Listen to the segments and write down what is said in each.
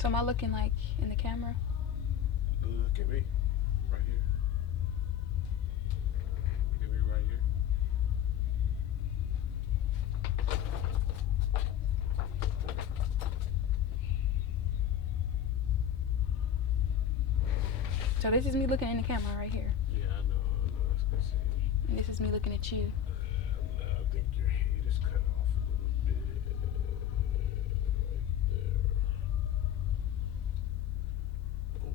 So am I looking like in the camera? Look at me. Right here. Look at me right here. So this is me looking in the camera right here. Yeah, I know. That's good seeing. And this is me looking at you. I think your head is cut off a little bit. Right there. Oh.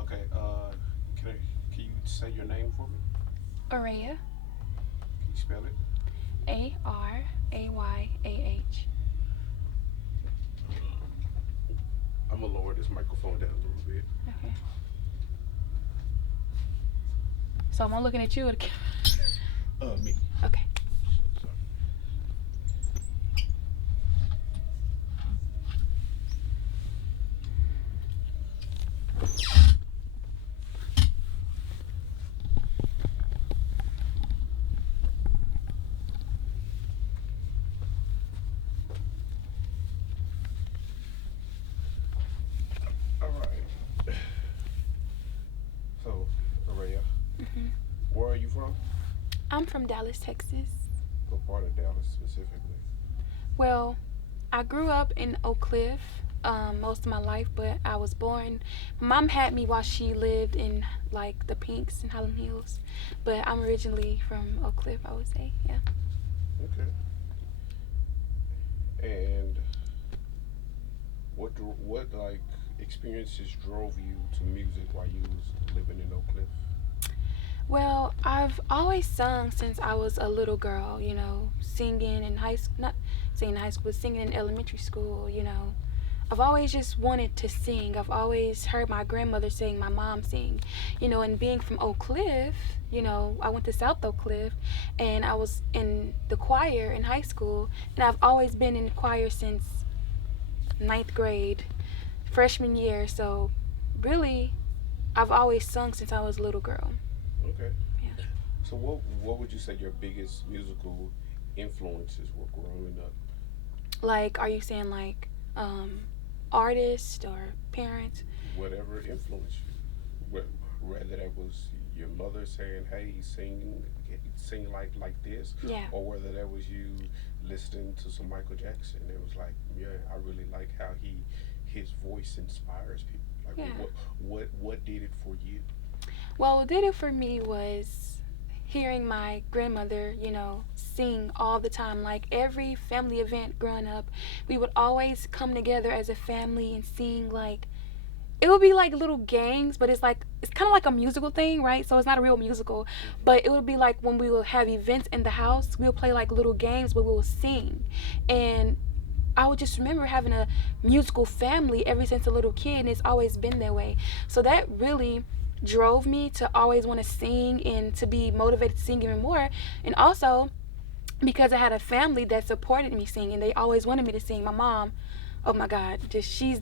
Okay. All right. Okay. Can you say your name for me? Arayah. Can you spell it? Arayah. I'm gonna lower this microphone down a little bit. Okay. So am I looking at you or the camera? Me. Okay. Sorry. All right. So, Arayah, where are you from? I'm from Dallas, Texas. What part of Dallas specifically? Well, I grew up in Oak Cliff most of my life, but I was born. Mom had me while she lived in like the Pinks in Highland Hills, but I'm originally from Oak Cliff. I would say, yeah. Okay. And what like experiences drove you to music while you was living in Oak Cliff? Well, I've always sung since I was a little girl. You know, singing in high school, not singing in high school, but singing in elementary school. You know, I've always just wanted to sing. I've always heard my grandmother sing, my mom sing, you know, and being from Oak Cliff, you know, I went to South Oak Cliff and I was in the choir in high school, and I've always been in the choir since ninth grade, freshman year. So really, I've always sung since I was a little girl. Okay. Yeah. So what would you say your biggest musical influences were growing up? Like, are you saying like artists or parents? Whatever influenced you, whether that was your mother saying, "Hey, sing like this," Yeah. or whether that was you listening to some Michael Jackson. It was like, yeah, I really like how his voice inspires people. Like, Yeah. what did it for you? Well, what did it for me was hearing my grandmother, you know, sing all the time. Like every family event growing up, we would always come together as a family and sing. Like it would be like little games, but it's kind of like a musical thing, right? So it's not a real musical, but it would be like when we will have events in the house, we'll play like little games, but we will sing. And I would just remember having a musical family ever since a little kid, and it's always been that way. So that really drove me to always want to sing and to be motivated to sing even more. And also because I had a family that supported me singing, they always wanted me to sing. My mom, oh my God, just she's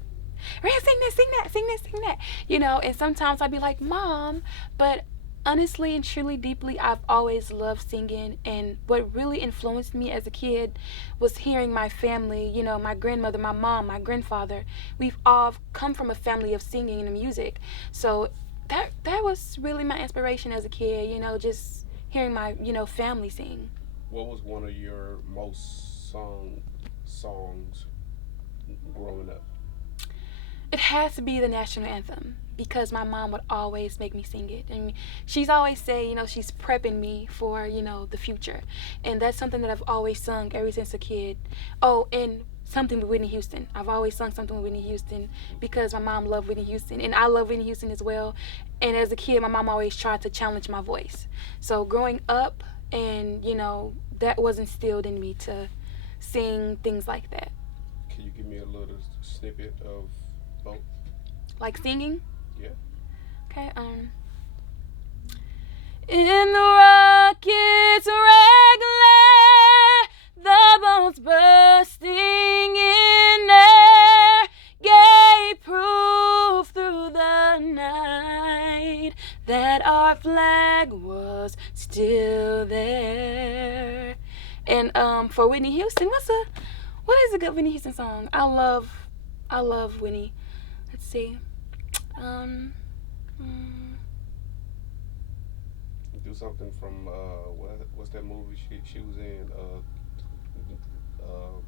Rhea, sing this, sing that, sing this, sing that. You know, and sometimes I'd be like, Mom, but honestly and truly deeply, I've always loved singing. And what really influenced me as a kid was hearing my family, you know, my grandmother, my mom, my grandfather. We've all come from a family of singing and music. So that was really my inspiration as a kid, you know, just hearing my, you know, family sing. What was one of your most sung songs growing up? It has to be the national anthem because my mom would always make me sing it. And she's always say, you know, she's prepping me for, you know, the future. And that's something that I've always sung ever since a kid. Oh, and something with Whitney Houston. I've always sung something with Whitney Houston because my mom loved Whitney Houston and I love Whitney Houston as well. And as a kid, my mom always tried to challenge my voice. So growing up and, you know, that was instilled in me to sing things like that. Can you give me a little snippet of both? Like singing? Yeah. Okay. In the rocket's regular, the bones bursting in air gave proof through the night that our flag was still there. And for Whitney Houston, what is a good Whitney Houston song? I love Whitney. Let's see. Um. mm, Do something from what's that movie she was in? Uh,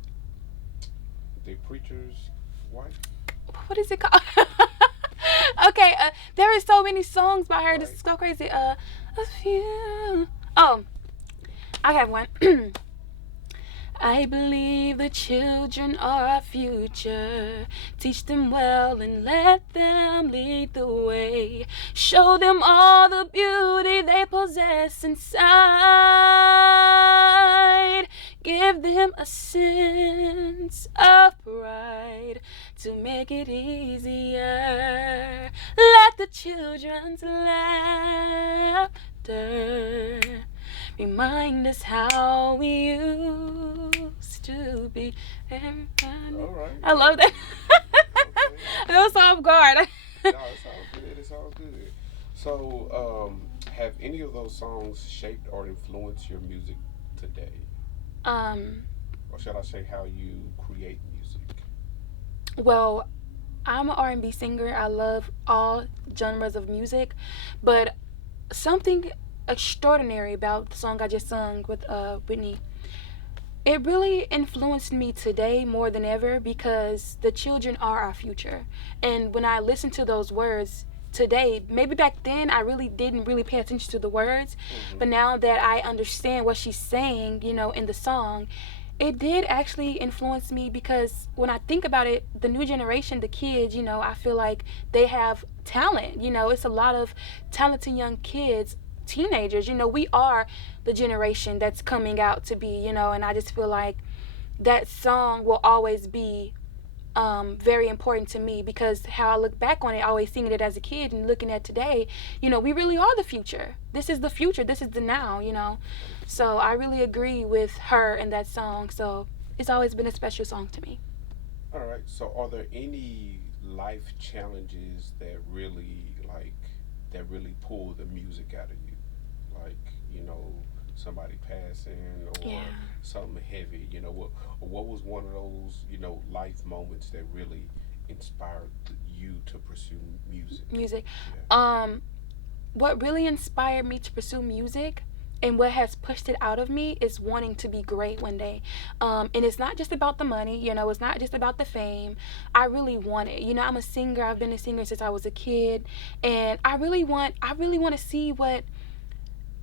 the preacher's wife. what is it called? Okay, there is so many songs by her. This Right. is so crazy. A few. Oh, I have one. I believe the children are our future. Teach them well and let them lead the way. Show them all the beauty they possess inside. Give them a sense of pride to make it easier. Let the children's laughter remind us how we used to be. All right. I love that. Okay. That was off guard. No, it's all good. It's all good. So, have any of those songs shaped or influenced your music today, um, or should I say, how you create music? well, I'm an R&B singer. I love all genres of music, but something extraordinary about the song I just sung with Whitney. It really influenced me today more than ever because the children are our future. And when I listen to those words today, maybe back then I really didn't really pay attention to the words, Mm-hmm. but now that I understand what she's saying, in the song, it did actually influence me because when I think about it, the new generation, the kids, I feel like they have talent. It's a lot of talented young kids, teenagers. We are the generation that's coming out to be, and I just feel like that song will always be very important to me because how I look back on it, always singing it as a kid and looking at today, we really are the future. This is the future. This is the now. So I really agree with her in that song. So it's always been a special song to me. All right. So, are there any life challenges that really pull the music out of you? Like, somebody passing Yeah. or something heavy. What was one of those life moments that really inspired you to pursue music? Music. Yeah. Um, what really inspired me to pursue music and what has pushed it out of me is wanting to be great one day. And it's not just about the money, it's not just about the fame. I really want it. I'm a singer. I've been a singer since I was a kid, and I really want to see what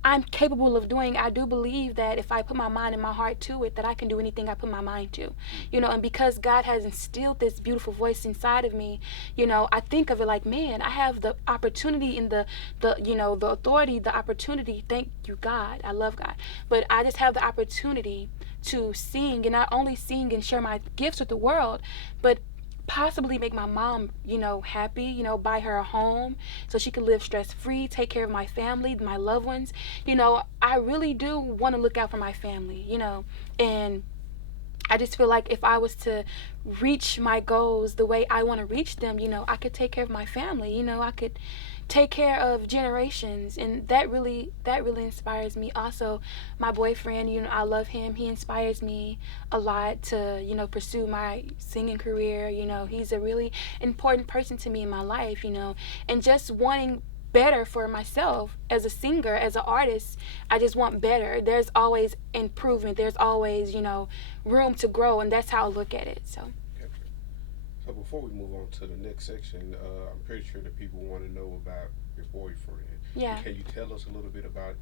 I'm capable of doing. I do believe that if I put my mind and my heart to it, that I can do anything I put my mind to. Mm-hmm. And because God has instilled this beautiful voice inside of me, I think of it like, man, I have the opportunity and the authority, the opportunity. Thank you, God. I love God. But I just have the opportunity to sing, and not only sing and share my gifts with the world, but possibly make my mom, happy, buy her a home so she can live stress free, take care of my family, my loved ones. I really do want to look out for my family, and I just feel like if I was to reach my goals the way I want to reach them, I could take care of my family, I could take care of generations, and that really inspires me. Also, my boyfriend, I love him. He inspires me a lot to, pursue my singing career. He's a really important person to me in my life, and just wanting better for myself as a singer, as an artist. I just want better. There's always improvement. There's always, room to grow, and that's how I look at it. So, Gotcha. So before we move on to the next section, I'm pretty sure that people want to know about your boyfriend. yeah. Can you tell us a little bit about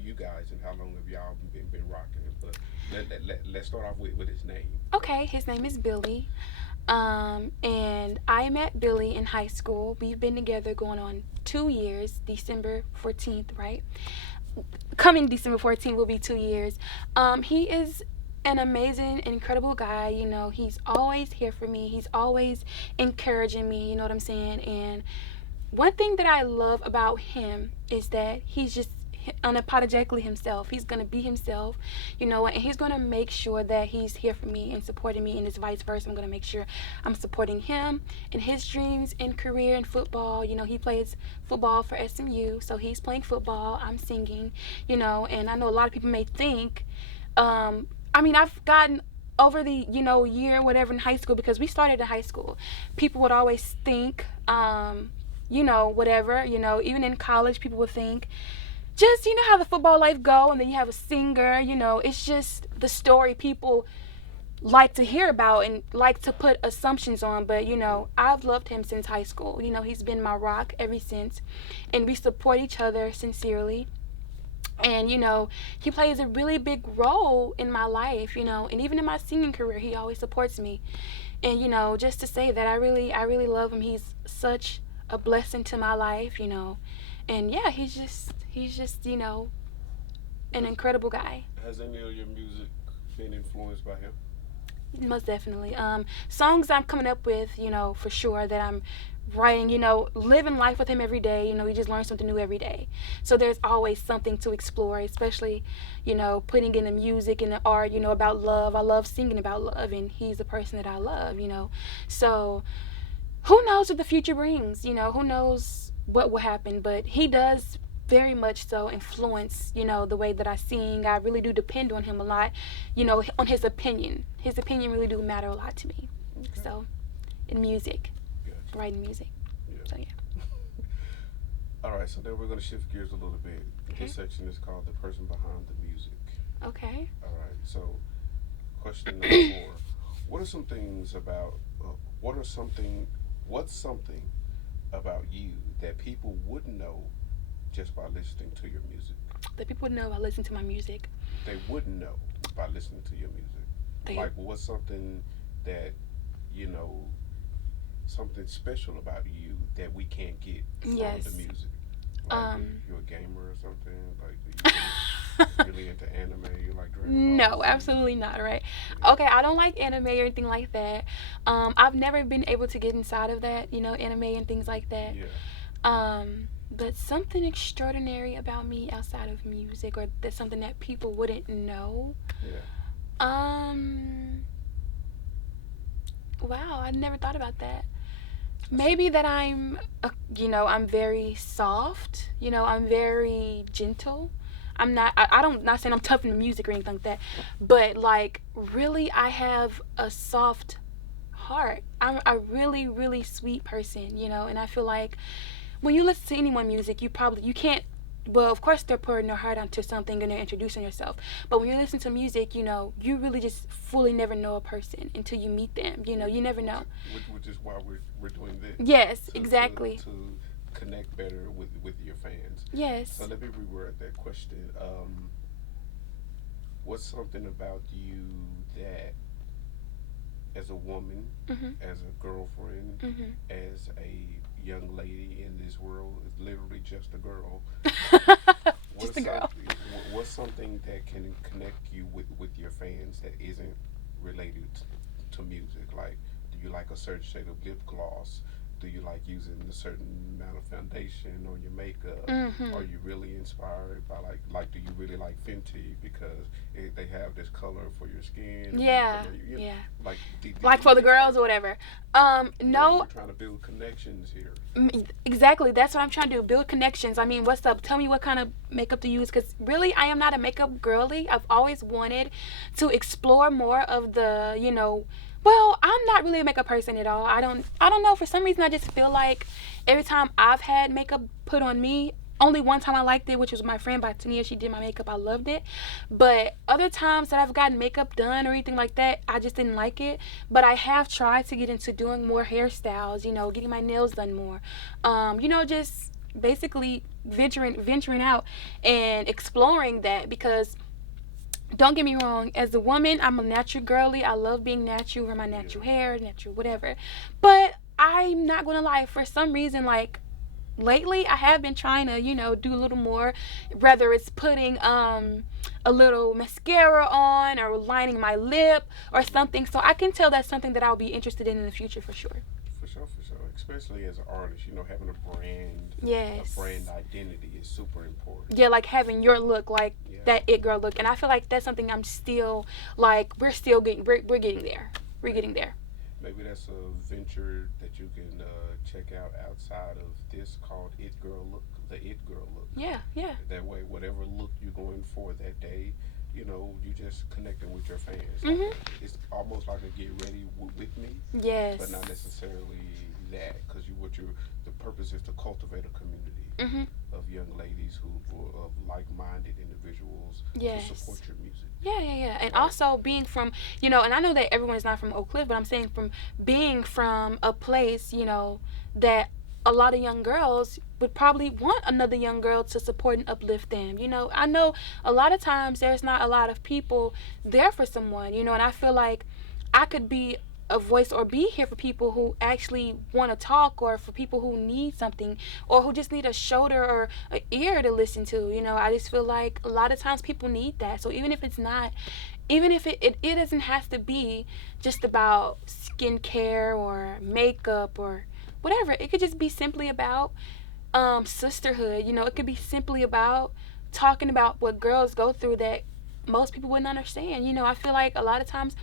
you guys and how long have y'all been rocking it? But let's start off with his name. Okay, his name is Billy. And I met Billy in high school. We've been together going on 2 years, December 14th, right? Coming December 14th will be 2 years. He is an amazing, incredible guy. He's always here for me. He's always encouraging me, you know what I'm saying? And one thing that I love about him is that he's just unapologetically himself. He's gonna be himself, and he's gonna make sure that he's here for me and supporting me, and it's vice versa. I'm gonna make sure I'm supporting him in his dreams and career in football. He plays football for SMU, so he's playing football. I'm singing, and I know a lot of people may think, I've gotten over the year whatever in high school, because we started in high school. People would always think, whatever, even in college, people would think, just how the football life go, and then you have a singer. It's just the story people like to hear about and like to put assumptions on. But I've loved him since high school. He's been my rock ever since, and we support each other sincerely. And he plays a really big role in my life, and even in my singing career, he always supports me. And just to say that I really love him. He's such a blessing to my life. And yeah, he's just an incredible guy. Has any of your music been influenced by him? Most definitely. Songs I'm coming up with, for sure, that I'm writing, living life with him every day. We just learn something new every day. So there's always something to explore, especially, putting in the music and the art, about love. I love singing about love, and he's the person that I love. So who knows what the future brings? Who knows what will happen? But he does very much so influence, the way that I sing. I really do depend on him a lot, on his opinion. His opinion really do matter a lot to me. Okay. So, in music, Gotcha. writing music. Yeah. So yeah. All right, so then we're going to shift gears a little bit. Okay. This section is called the person behind the music. Okay. All right, so question number 4. What are some things about, what's something about you that people wouldn't know just by listening to your music? That people know I listen to my music. They wouldn't know by listening to your music. Like, what's something that, something special about you that we can't get from Yes. the music? Like, you're a gamer or something? Like, you really into anime? You like Dragon Ball? No, absolutely not, right? Okay, I don't like anime or anything like that. I've never been able to get inside of that, anime and things like that. Yeah. But something extraordinary about me outside of music, or that's something that people wouldn't know. Yeah. Wow, I never thought about that. Maybe that I'm very soft. I'm very gentle. I'm not. I don't. Not saying I'm tough in the music or anything like that, but like really, I have a soft heart. I'm a really, really sweet person. And I feel like when you listen to anyone's music, you can't. Well, of course, they're pouring their heart onto something and they're introducing yourself. But when you listen to music, you really just fully never know a person until you meet them. You never know. Which is why we're doing this. Yes, exactly. To connect better with your fans. Yes. So let me reword that question. What's something about you that, as a woman, as a girlfriend, as a young lady in this world, is literally just a girl. Just a girl. What's something that can connect you with your fans that isn't related to music? Like, do you like a certain shade of lip gloss? Do you like using a certain amount of foundation on your makeup? Are you really inspired by do you really like Fenty because they have this color for your skin? Yeah, yeah. Like for the girls or whatever. No. We're trying to build connections here. Exactly. That's what I'm trying to do. Build connections. I mean, what's up? Tell me what kind of makeup to use, because really, I am not a makeup girly. I've always wanted to explore more of the, well, I'm not really a makeup person at all. I don't know. For some reason, I just feel like every time I've had makeup put on me, only one time I liked it, which was my friend Tania. She did my makeup. I loved it. But other times that I've gotten makeup done or anything like that, I just didn't like it. But I have tried to get into doing more hairstyles, getting my nails done more. Just basically venturing out and exploring that, because don't get me wrong, as a woman, I'm a natural girly. I love being natural, wear my natural hair, natural whatever. But I'm not going to lie, for some reason, like, lately I have been trying to, do a little more, whether it's putting a little mascara on or lining my lip or something. So I can tell that's something that I'll be interested in the future for sure. For for sure. Especially as an artist, having a Yes. brand identity is super important. Yeah, like having your look, like Yeah, that it girl look, and I feel like that's something I'm still like we're still getting we're getting there. We're maybe getting there. maybe that's a venture that you can check out outside of this called It Girl Look, the It Girl Look. Yeah, yeah. That way, whatever look you're going for that day, you just connecting with your fans. Mhm. It's almost like a get ready with me, but not Yes. necessarily that, because the purpose is to cultivate a community Mhm. of young ladies of like-minded individuals to support Yes. your music. Yeah, yeah, yeah. And Right. also being from, and I know that everyone is not from Oak Cliff, but I'm saying from being from a place, that a lot of young girls would probably want another young girl to support and uplift them. I know a lot of times there's not a lot of people there for someone, and I feel like I could be a voice or be here for people who actually want to talk, or for people who need something, or who just need a shoulder or an ear to listen to. I just feel like a lot of times people need that. So even if it's not, even if it doesn't have to be just about skincare or makeup or whatever. It could just be simply about sisterhood. It could be simply about talking about what girls go through that most people wouldn't understand. I feel like a lot of times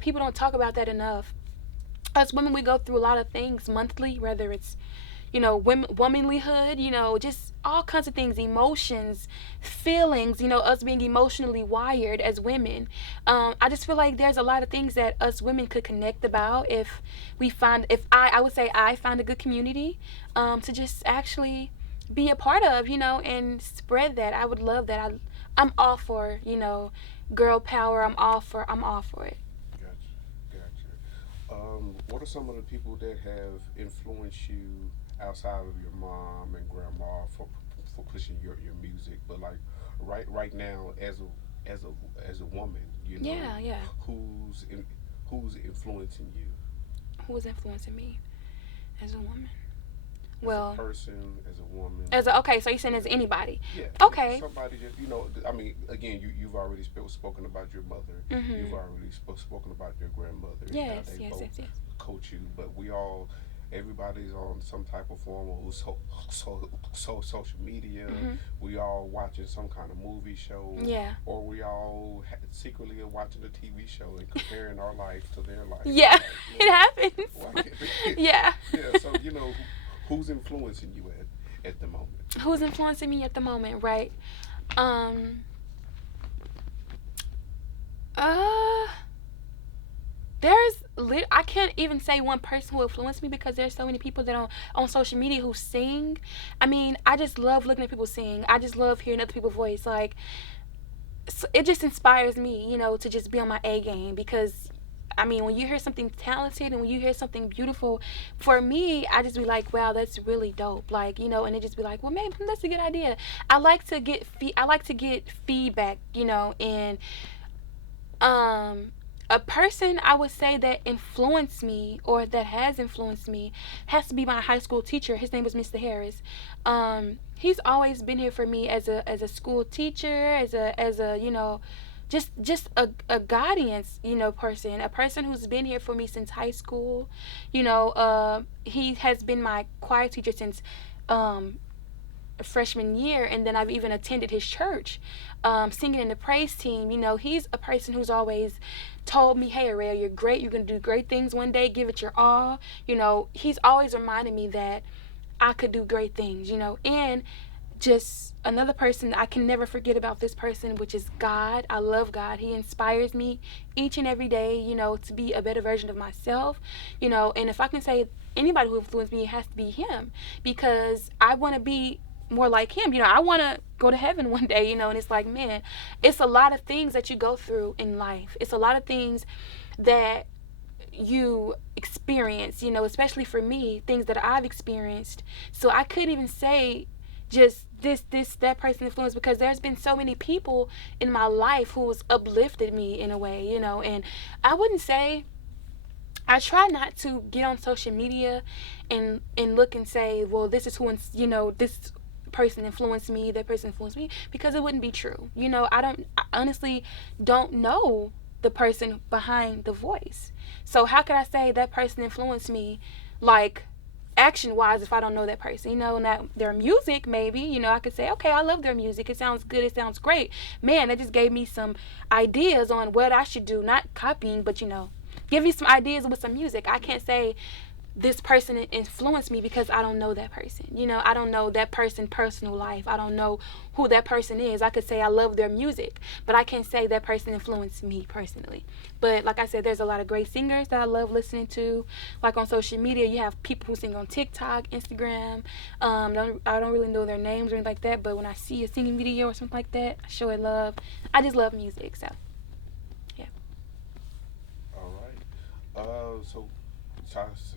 people don't talk about that enough. As women, we go through a lot of things monthly, whether it's womanlyhood, just all kinds of things, emotions, feelings, us being emotionally wired as women. I just feel like there's a lot of things that us women could connect about if if I would say I find a good community to just actually be a part of, and spread that. I would love that. I'm all for, girl power. I'm all for it. Gotcha, gotcha. What are some of the people that have influenced you outside of your mom and grandma for pushing your music? But like right now, as a woman, Yeah, yeah. who's in, who's influencing you Who was influencing me as a woman? as a Well, person, as a woman? okay, so you're saying as Yeah, anybody? yeah. Okay. Somebody just I mean, again, you've already spoken about your mother. You've Mhm. already spoken about your grandmother and how Yes, they yes, both yes, yes. coach you. But everybody's on some type of form of social media. Mhm. We all watching some kind of movie show, Yeah. or we all secretly are watching a TV show and comparing our life to their life. Yeah, Like, it happens. why can't Yeah. yeah. So who's influencing you at the moment? Who's influencing me at the moment, right? Um. Uh. I can't even say one person who influenced me because there's so many people that on social media who sing. I mean, I just love looking at people sing. I just love hearing other people's voice. Like, it just inspires me, to just be on my A game because I mean, when you hear something talented and when you hear something beautiful, for me, I just be like, wow, that's really dope. Like, and it just be like, well, maybe that's a good idea. I like to get feedback, and um a person I would say that influenced me or that has influenced me has to be my high school teacher. His name was Mr. Harris. He's always been here for me as a school teacher, as a just a guidance, person, a person who's been here for me since high school. He has been my choir teacher since um freshman year, and then I've even attended his church, singing in the praise team. He's a person who's always told me, hey, Arayah, you're great, you're going to do great things one day, give it your all. He's always reminded me that I could do great things, and just another person I can never forget about this person, which is God. I love God. He inspires me each and every day, to be a better version of myself, and if I can say anybody who influenced me, it has to be him because I want to be more like him. I want to go to heaven one day, and it's like, man, it's a lot of things that you go through in life. It's a lot of things that you experience, especially for me, things that I've experienced. So I couldn't even say just that person influenced because there's been so many people in my life who's uplifted me in a way, and I wouldn't say I try not to get on social media and look and say, well, this is this person influenced me, that person influenced me, because it wouldn't be true. I honestly don't know the person behind the voice. So how could I say that person influenced me like action wise if I don't know that person. Not their music maybe, I could say, okay, I love their music. It sounds good, it sounds great. Man, that just gave me some ideas on what I should do. Not copying, but give you some ideas with some music. I can't say this person influenced me because I don't know that person. I don't know that person's personal life. I don't know who that person is. I could say I love their music, but I can't say that person influenced me personally. But like I said, there's a lot of great singers that I love listening to. Like on social media, you have people who sing on TikTok, Instagram. I don't really know their names or anything like that, but when I see a singing video or something like that, I show it love. I just love music, so yeah. All right. So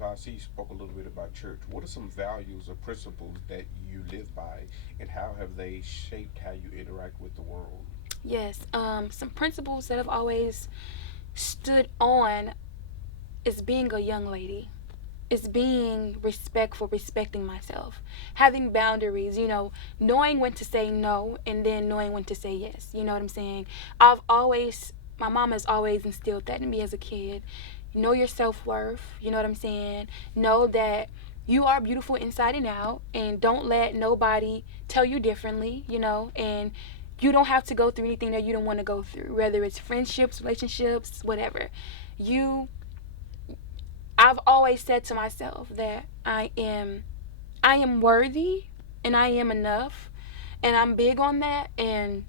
I see you spoke a little bit about church. What are some values or principles that you live by, and how have they shaped how you interact with the world? Yes, some principles that I've always stood on is being a young lady. Is being respectful, respecting myself, having boundaries, knowing when to say no and then knowing when to say yes. You know what I'm saying? My mom has always instilled that in me as a kid. Know your self worth, you know what I'm saying? Know that you are beautiful inside and out, and don't let nobody tell you differently, and you don't have to go through anything that you don't want to go through, whether it's friendships, relationships, whatever. You I've always said to myself that I am worthy and I am enough, and I'm big on that, and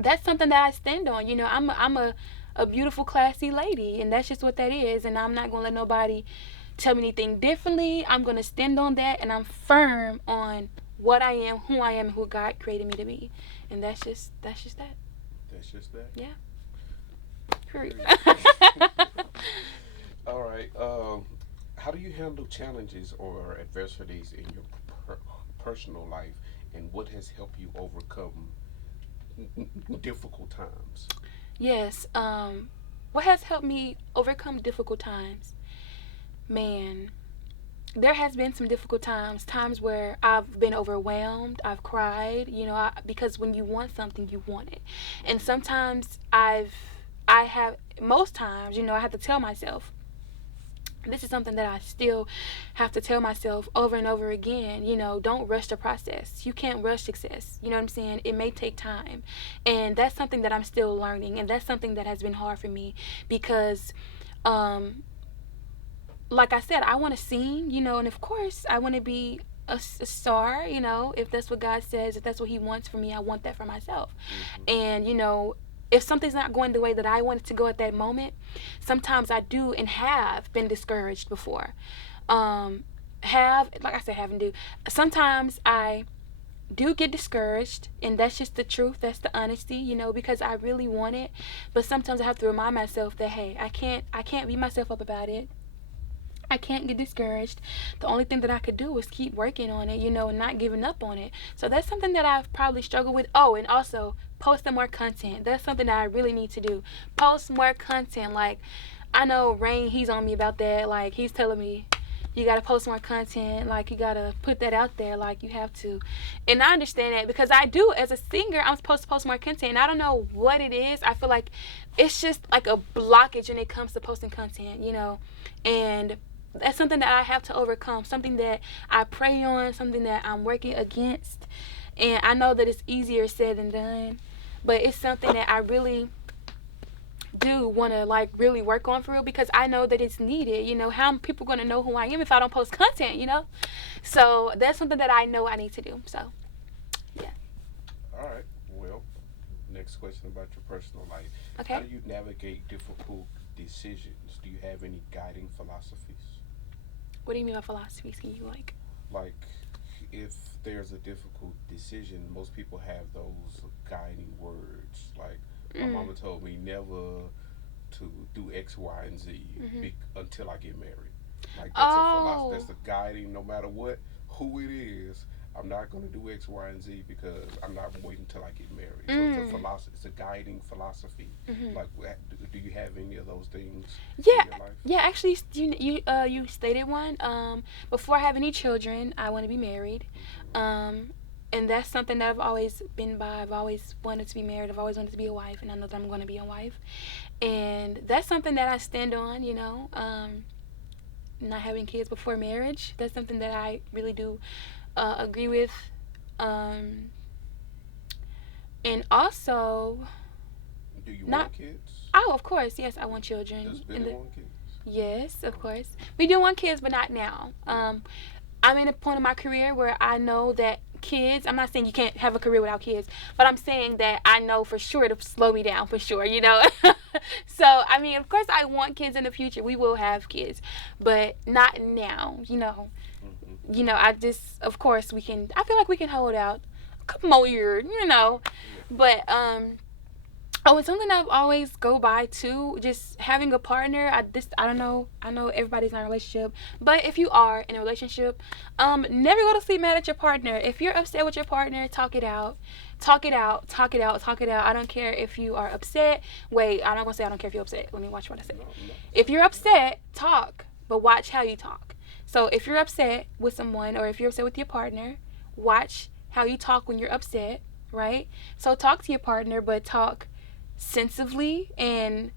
that's something that I stand on. I'm a beautiful classy lady, and that's just what that is, and I'm not going to let nobody tell me anything differently. I'm going to stand on that, and I'm firm on what I am, and who God created me to be. And that's just that. That's just that. Yeah. Period. Period. All right. How do you handle challenges or adversities in your per- personal life, and what has helped you overcome difficult times? Yes. What has helped me overcome difficult times? Man, there has been some difficult times where I've been overwhelmed, I've cried, because when you want something, you want it. And sometimes I have, most times, I have to tell myself, this is something that I still have to tell myself over and over again. Don't rush the process. You can't rush success. You know what I'm saying? It may take time. And that's something that I'm still learning. And that's something that has been hard for me because, like I said, I want to sing, and of course, I want to be a star, if that's what God says, if that's what He wants for me, I want that for myself. Mm-hmm. And, if something's not going the way that I want it to go at that moment, sometimes I do and have been discouraged before. Like I said, have and do. Sometimes I do get discouraged, and that's just the truth. That's the honesty, because I really want it. But sometimes I have to remind myself that, hey, I can't beat myself up about it. I can't get discouraged. The only thing that I could do is keep working on it, and not giving up on it. So that's something that I've probably struggled with. Oh, and also posting more content. That's something that I really need to do. Post more content. Like, I know Rain, he's on me about that. Like, he's telling me, you gotta post more content. Like, you gotta put that out there. Like, you have to. And I understand that because I do. As a singer, I'm supposed to post more content. And I don't know what it is. I feel like it's just like a blockage when it comes to posting content, And that's something that I have to overcome, something that I pray on, something that I'm working against. And I know that it's easier said than done, but it's something that I really do want to like really work on for real because I know that it's needed. How are people going to know who I am if I don't post content? So that's something that I know I need to do. So, yeah. All right. Well, next question about your personal life. How Okay. do you navigate difficult decisions? Do you have any guiding philosophies? What do you mean by philosophies? Can you like? Like, if there's a difficult decision, most people have those guiding words. Like, my Mm. mama told me never to do X, Y, and Z Mhm. until I get married. Like, that's a philosophy. Oh. That's the guiding, no matter what, who it is. I'm not going to do X, Y, and Z because I'm not waiting until I get married. So it's a Mm. philosophy. It's a guiding philosophy. Mhm. Like, do you have any of those things Yeah, in your life? yeah. Actually, you stated one. Before I have any children, I want to be married. Hmm. Um, and that's something that I've always been by. I've always wanted to be married. I've always wanted to be a wife, and I know that I'm going to be a wife. And that's something that I stand on. not having kids before marriage. That's something that I really do agree with. Um, and also, Do you not. want kids? Oh, of course, yes, I want children. Does In Billy the want kids? Yes, of course, we do want kids, but not now. I'm in a point in my career where I know that kids, I'm not saying you can't have a career without kids, but I'm saying that I know for sure it'll slow me down for sure, you know? So, I mean, of course, I want kids in the future. We will have kids, but not now, you know? Mm-hmm. I just, of course, I feel like we can hold out a couple more years, you know? Yeah. But, oh, it's something I've always go by too. Just having a partner. I don't know. I know everybody's not in a relationship, but if you are in a relationship, never go to sleep mad at your partner. If you're upset with your partner, talk it out. Talk it out. Talk it out. Talk it out. I don't care if you are upset. Wait, I'm not gonna say I don't care if you're upset. Let me watch what I say. No, no. If you're upset, talk, but watch how you talk. So if you're upset with someone, or if you're upset with your partner, watch how you talk when you're upset. Right. So talk to your partner, but talk sensibly and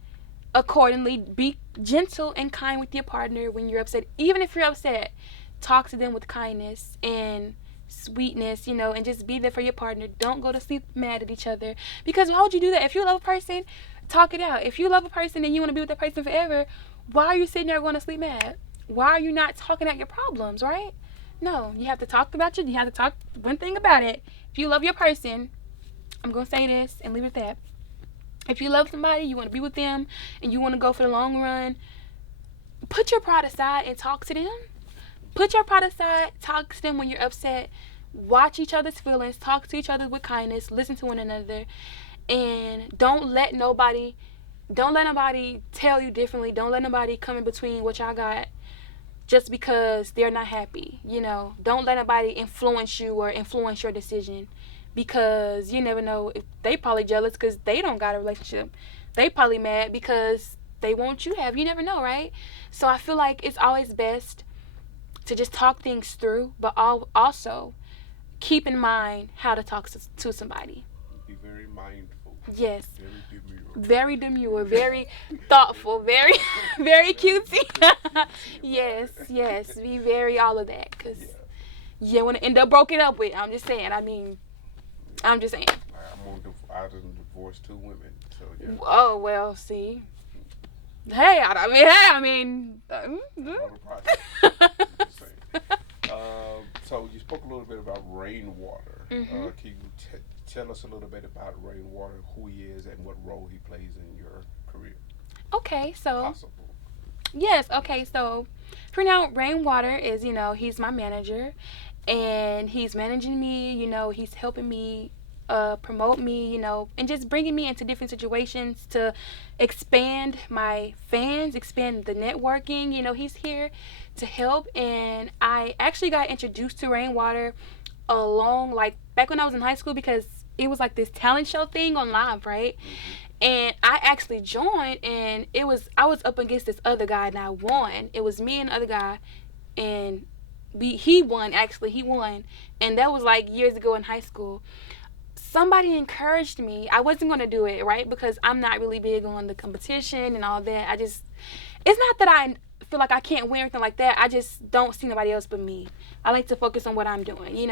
accordingly. Be gentle and kind with your partner when you're upset. Even if you're upset, talk to them with kindness and sweetness, and just be there for your partner. Don't go to sleep mad at each other, because why would you do that? If you love a person, talk it out. If you love a person and you want to be with that person forever, why are you sitting there going to sleep mad? Why are you not talking out your problems, right? No, you have to talk about you have to talk one thing about it. If you love your person, I'm going to say this and leave it at that. If you love somebody, you want to be with them, and you want to go for the long run, put your pride aside and talk to them. Put your pride aside, talk to them when you're upset. Watch each other's feelings, talk to each other with kindness, listen to one another, and don't let nobody tell you differently. Don't let nobody come in between what y'all got just because they're not happy. Don't let nobody influence you or influence your decision, because you never know if they probably jealous because they don't got a relationship. They probably mad because they want you to have. You never know, right? So I feel like it's always best to just talk things through, but also keep in mind how to talk to somebody. Be very mindful. Yes. Very demure. Very demure, very thoughtful, very, very cutesy. Yes. Be very all of that, because Yeah. you want to end up broken up with. I'm just saying. I'm just saying. I done divorced 2 women, so yeah. Oh, well, see. Hey. Another project. Just saying. So you spoke a little bit about Rainwater. Mhm. Can you tell us a little bit about Rainwater, who he is, and what role he plays in your career? Okay, so Possible. yes, okay, so for now, Rainwater is, he's my manager, and he's managing me, he's helping me promote me, and just bringing me into different situations to expand my fans, expand the networking. He's here to help, and I actually got introduced to Rainwater along, like, back when I was in high school, because it was like this talent show thing on live, right? Mm-hmm. And I actually joined, and I was up against this other guy, and I won. It was me and the other guy, and he won. Actually, he won, and that was like years ago in high school. Somebody encouraged me. I wasn't gonna do it, right, because I'm not really big on the competition and all that. It's not that I feel like I can't win or anything like that. I just don't see nobody else but me. I like to focus on what I'm doing.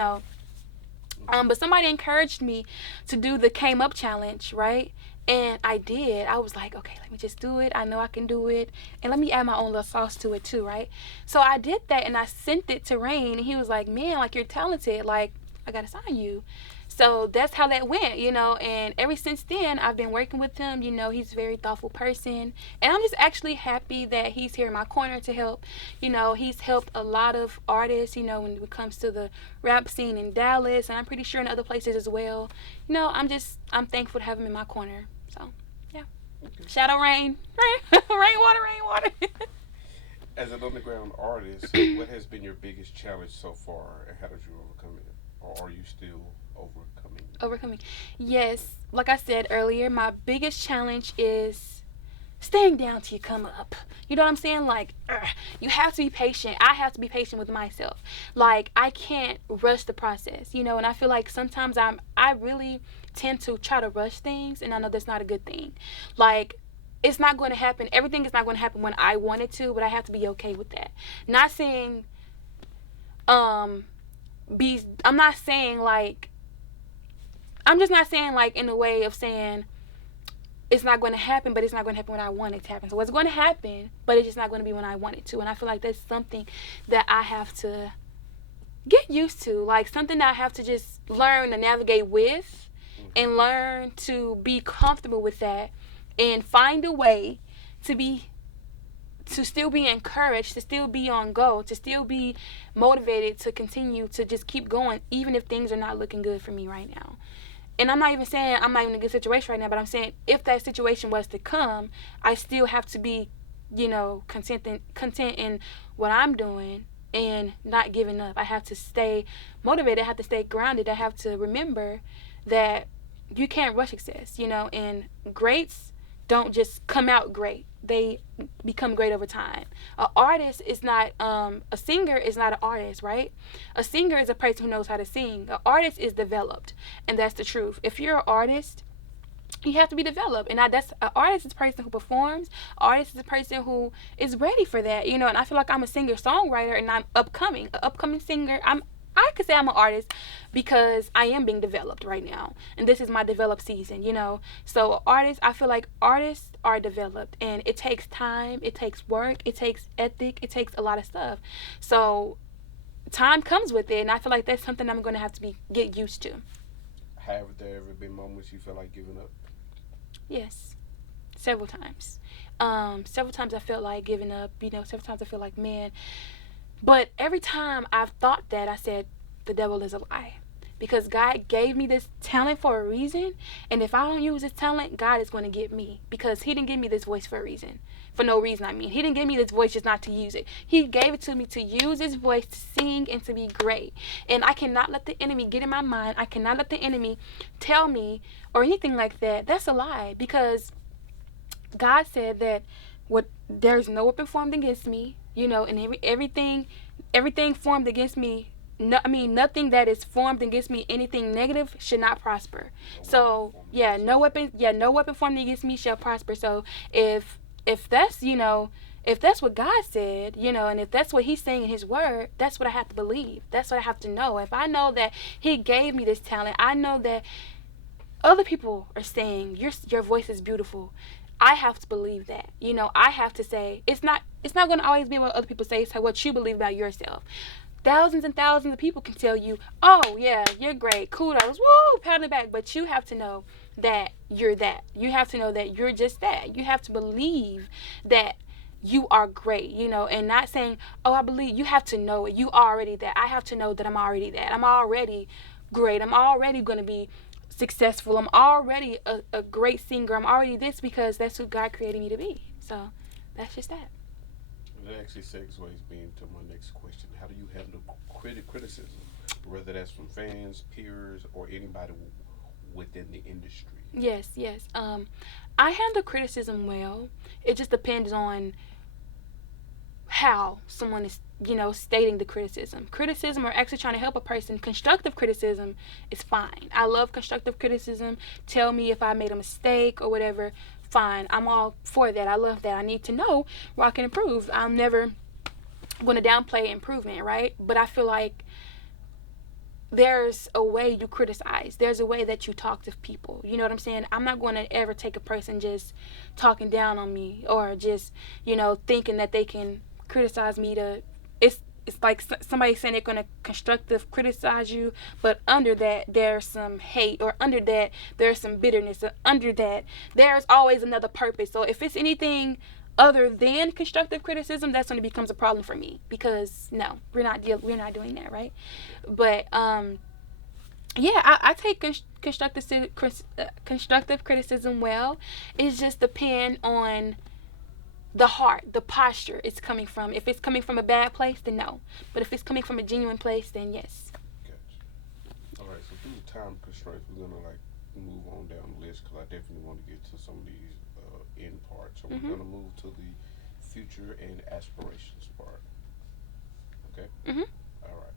But somebody encouraged me to do the Came Up challenge, right? And I did. I was like, okay, let me just do it. I know I can do it. And let me add my own little sauce to it too, right? So I did that, and I sent it to Rain, and he was like, man, like, you're talented. Like, I got to sign you. So that's how that went, and ever since then, I've been working with him. He's a very thoughtful person, and I'm just actually happy that he's here in my corner to help. He's helped a lot of artists, when it comes to the rap scene in Dallas, and I'm pretty sure in other places as well. I'm thankful to have him in my corner. So, yeah. Okay. Shout out Rain. Rainwater. As an underground artist, what has been your biggest challenge so far, and how did you overcome it? Or are you still overcoming it? Overcoming. Yes, like I said earlier, my biggest challenge is staying down till you come up. You know what I'm saying? Like, you have to be patient. I have to be patient with myself. Like, I can't rush the process, and I feel like sometimes I really tend to try to rush things, and I know that's not a good thing. Like, it's not going to happen. Everything is not going to happen when I want it to, but I have to be okay with that. Not saying um be I'm not saying like I'm just not saying like in a way of saying it's not going to happen, but it's not going to happen when I want it to happen. So it's going to happen, but it's just not going to be when I want it to. And I feel like that's something that I have to get used to, like something that I have to just learn to navigate with and learn to be comfortable with that and find a way to be to still be encouraged, to still be on go, to still be motivated to continue to just keep going even if things are not looking good for me right now. And I'm not even saying I'm not even in a good situation right now, but I'm saying if that situation was to come, I still have to be, content in what I'm doing and not giving up. I have to stay motivated. I have to stay grounded. I have to remember that you can't rush success, and greats don't just come out great. They become great over time. An artist is not a singer is not an artist, right? A singer is a person who knows how to sing. An artist is developed, and that's the truth. If you're an artist, you have to be developed, and that's an artist is a person who performs. An artist is a person who is ready for that, and I feel like I'm a singer-songwriter, and I'm an upcoming singer. I could say I'm an artist because I am being developed right now, and this is my developed season. So artists, I feel like artists are developed, and it takes time, it takes work, it takes ethic, it takes a lot of stuff. So time comes with it, and I feel like that's something I'm going to have to get used to. Have there ever been moments you feel like giving up? Yes, several times. Several times I felt like giving up. Several times I feel like, man. But every time I've thought that, I said, the devil is a lie. Because God gave me this talent for a reason. And if I don't use this talent, God is going to get me. Because He didn't give me this voice for a reason. For no reason, I mean. He didn't give me this voice just not to use it. He gave it to me to use this voice to sing and to be great. And I cannot let the enemy get in my mind. I cannot let the enemy tell me or anything like that. That's a lie. Because God said that there's no weapon formed against me, and everything formed against me. No, I mean nothing that is formed against me, anything negative should not prosper. So yeah, no weapon formed against me shall prosper. So if that's if that's what God said, and if that's what He's saying in His Word, that's what I have to believe. That's what I have to know. If I know that He gave me this talent, I know that other people are saying your voice is beautiful. I have to believe that. I have to say it's not going to always be what other people say. It's what you believe about yourself. Thousands and thousands of people can tell you, "Oh yeah, you're great, kudos, woo, pat on the back." But you have to know that you're that. You have to know that you're just that. You have to believe that you are great, and not saying, "Oh, I believe." You have to know it. You already that. I have to know that I'm already that. I'm already great. I'm already going to be successful. I'm already a great singer. I'm already this because that's who God created me to be. So that's just that. It actually segues me into my next question. How do you handle criticism, whether that's from fans, peers, or anybody within the industry? Yes, yes. I handle criticism well. It just depends on how someone is, stating the criticism. Criticism or actually trying to help a person. Constructive criticism is fine. I love constructive criticism. Tell me if I made a mistake or whatever. Fine. I'm all for that. I love that. I need to know where I can improve. I'm never going to downplay improvement, right? But I feel like there's a way you criticize. There's a way that you talk to people. You know what I'm saying? I'm not going to ever take a person just talking down on me or just, thinking that they can criticize me to it's like somebody saying they're going to constructive criticize you, but under that there's some hate, or under that there's some bitterness, or under that there's always another purpose. So if it's anything other than constructive criticism, that's when it becomes a problem for me, because no, we're not doing that, right? But yeah, I take constructive criticism well. It just depends on the heart, the posture it's coming from. If it's coming from a bad place, then no. But if it's coming from a genuine place, then yes. Gotcha. All right. So due to time constraints, we're gonna move on down the list because I definitely want to get to some of these end parts. So we're Mhm. gonna move to the future and aspirations part. Okay. Mhm. All right.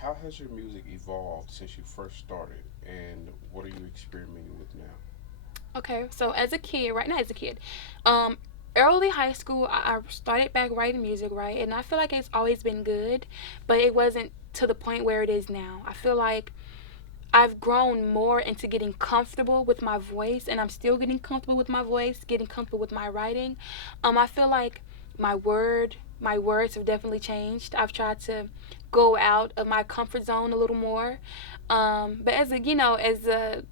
How has your music evolved since you first started, and what are you experimenting with now? Okay, so as a kid, right? Not as a kid. Um, Early high school, I started back writing music, right? And I feel like it's always been good, but it wasn't to the point where it is now. I feel like I've grown more into getting comfortable with my voice, and I'm still getting comfortable with my voice, getting comfortable with my writing. I feel like my words have definitely changed. I've tried to go out of my comfort zone a little more. But as a as a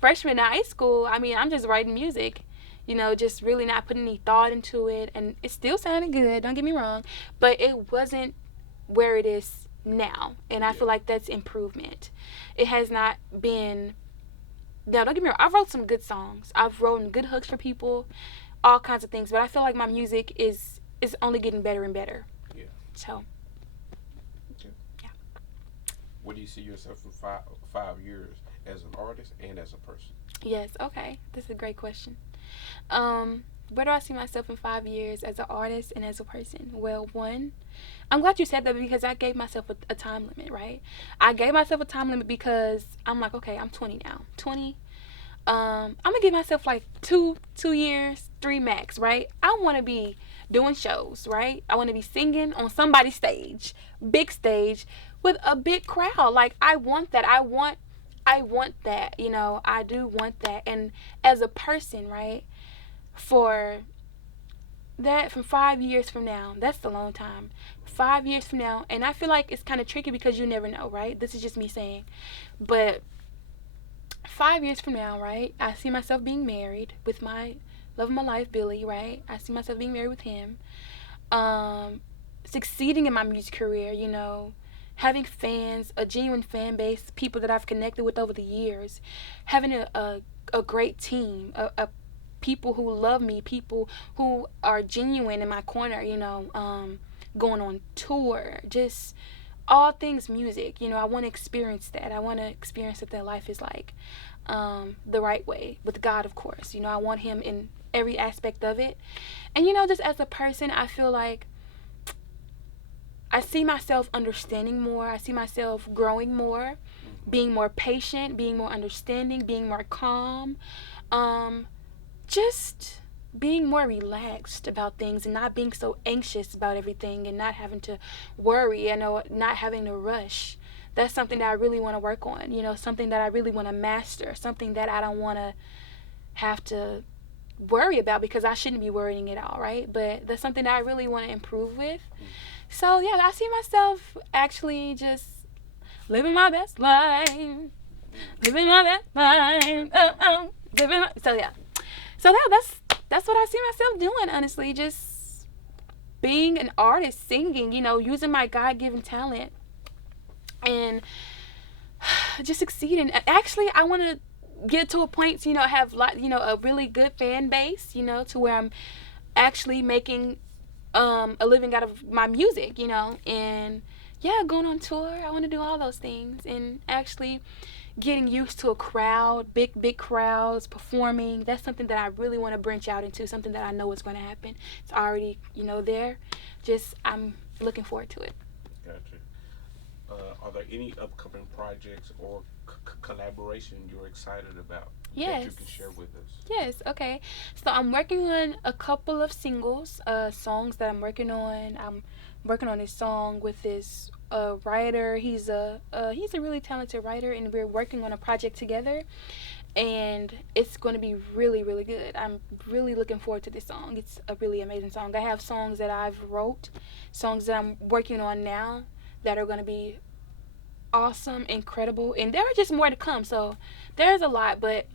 freshman in high school, I mean, I'm just writing music, just really not putting any thought into it, and it still sounded good. Don't get me wrong, but it wasn't where it is now, and I Yeah. feel like that's improvement. It has not been. Now, don't get me wrong. I've wrote some good songs. I've written good hooks for people, all kinds of things. But I feel like my music is only getting better and better. Yeah. So Okay. yeah. Where do you see yourself in 5 years as an artist and as a person? Yes. Okay. This is a great question. Um, where do I see myself in 5 years as an artist and as a person? Well, one, I'm glad you said that because I gave myself a time limit, right? I gave myself a time limit because I'm like, okay, I'm 20 now. 20. I'm gonna give myself like 2 years, three max, right? I want to be doing shows, right? I want to be singing on somebody's stage, big stage, with a big crowd. Like I want that. I do want that. And as a person, right? For that, from 5 years from now, that's a long time. 5 years from now, and I feel like it's kind of tricky because you never know, right? This is just me saying, but 5 years from now, right? I see myself being married with my love of my life, Billy, right? I see myself being married with him, um, succeeding in my music career, having fans, a genuine fan base, people that I've connected with over the years, having a great team, a people who love me, people who are genuine in my corner, going on tour, just all things music. I want to experience that. I want to experience what that life is like, the right way with God, of course. I want Him in every aspect of it. And just as a person, I feel like I see myself understanding more. I see myself growing more, Mm-hmm. being more patient, being more understanding, being more calm. Um, just being more relaxed about things and not being so anxious about everything and not having to worry, not having to rush. That's something that I really want to work on, something that I really want to master, something that I don't want to have to worry about because I shouldn't be worrying at all, right? But that's something that I really want to improve with. Mm-hmm. So, yeah, I see myself actually just living my best life, living my best life. So, yeah. So that's what I see myself doing, honestly. Just being an artist, singing, using my God given talent and just succeeding. Actually, I want to get to a point to, have like, a really good fan base, to where I'm actually making a living out of my music, and yeah, going on tour. I want to do all those things and actually getting used to a crowd, big crowds, performing. That's something that I really want to branch out into, something that I know is going to happen. It's already, there. Just, I'm looking forward to it. Gotcha. Are there any upcoming projects or collaboration you're excited about that you Yes. can share with us? Yes, okay. So I'm working on a couple of singles, songs that I'm working on. I'm working on this song with this writer. He's a really talented writer, and we're working on a project together. And it's going to be really, really good. I'm really looking forward to this song. It's a really amazing song. I have songs that I've wrote, songs that I'm working on now that are going to be awesome, incredible, and there are just more to come. So there's a lot, but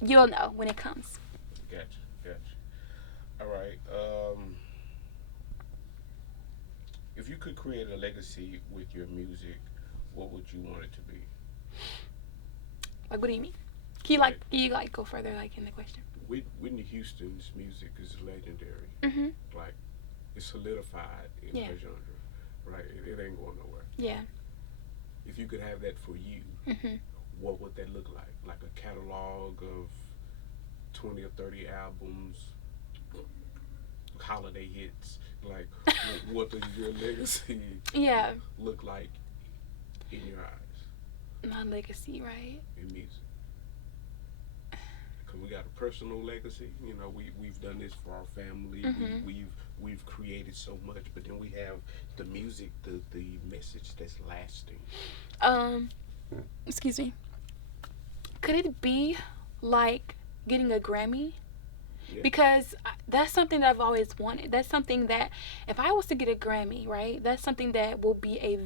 you'll know when it comes. Gotcha. Gotcha. All right. If you could create a legacy with your music, what would you want it to be? Like, what do you mean? Like Can you like go further like in the question? Whitney Houston's music is legendary. Mhm. Like it's solidified in Yeah. her genre. Right. It ain't going nowhere. Yeah. If you could have that for you, Mhm. what would that look like? Like a catalog of 20 or 30 albums, holiday hits. Like, what does your legacy Yeah. look like in your eyes My legacy, right? in music? we got a personal legacy. You know, we've done this for our family. Mhm. We've created so much, but then we have the music, the message that's lasting. Um, excuse me. Could it be like getting a Grammy? Yeah. Because that's something that I've always wanted. That's something that if I was to get a Grammy, right? That's something that will be a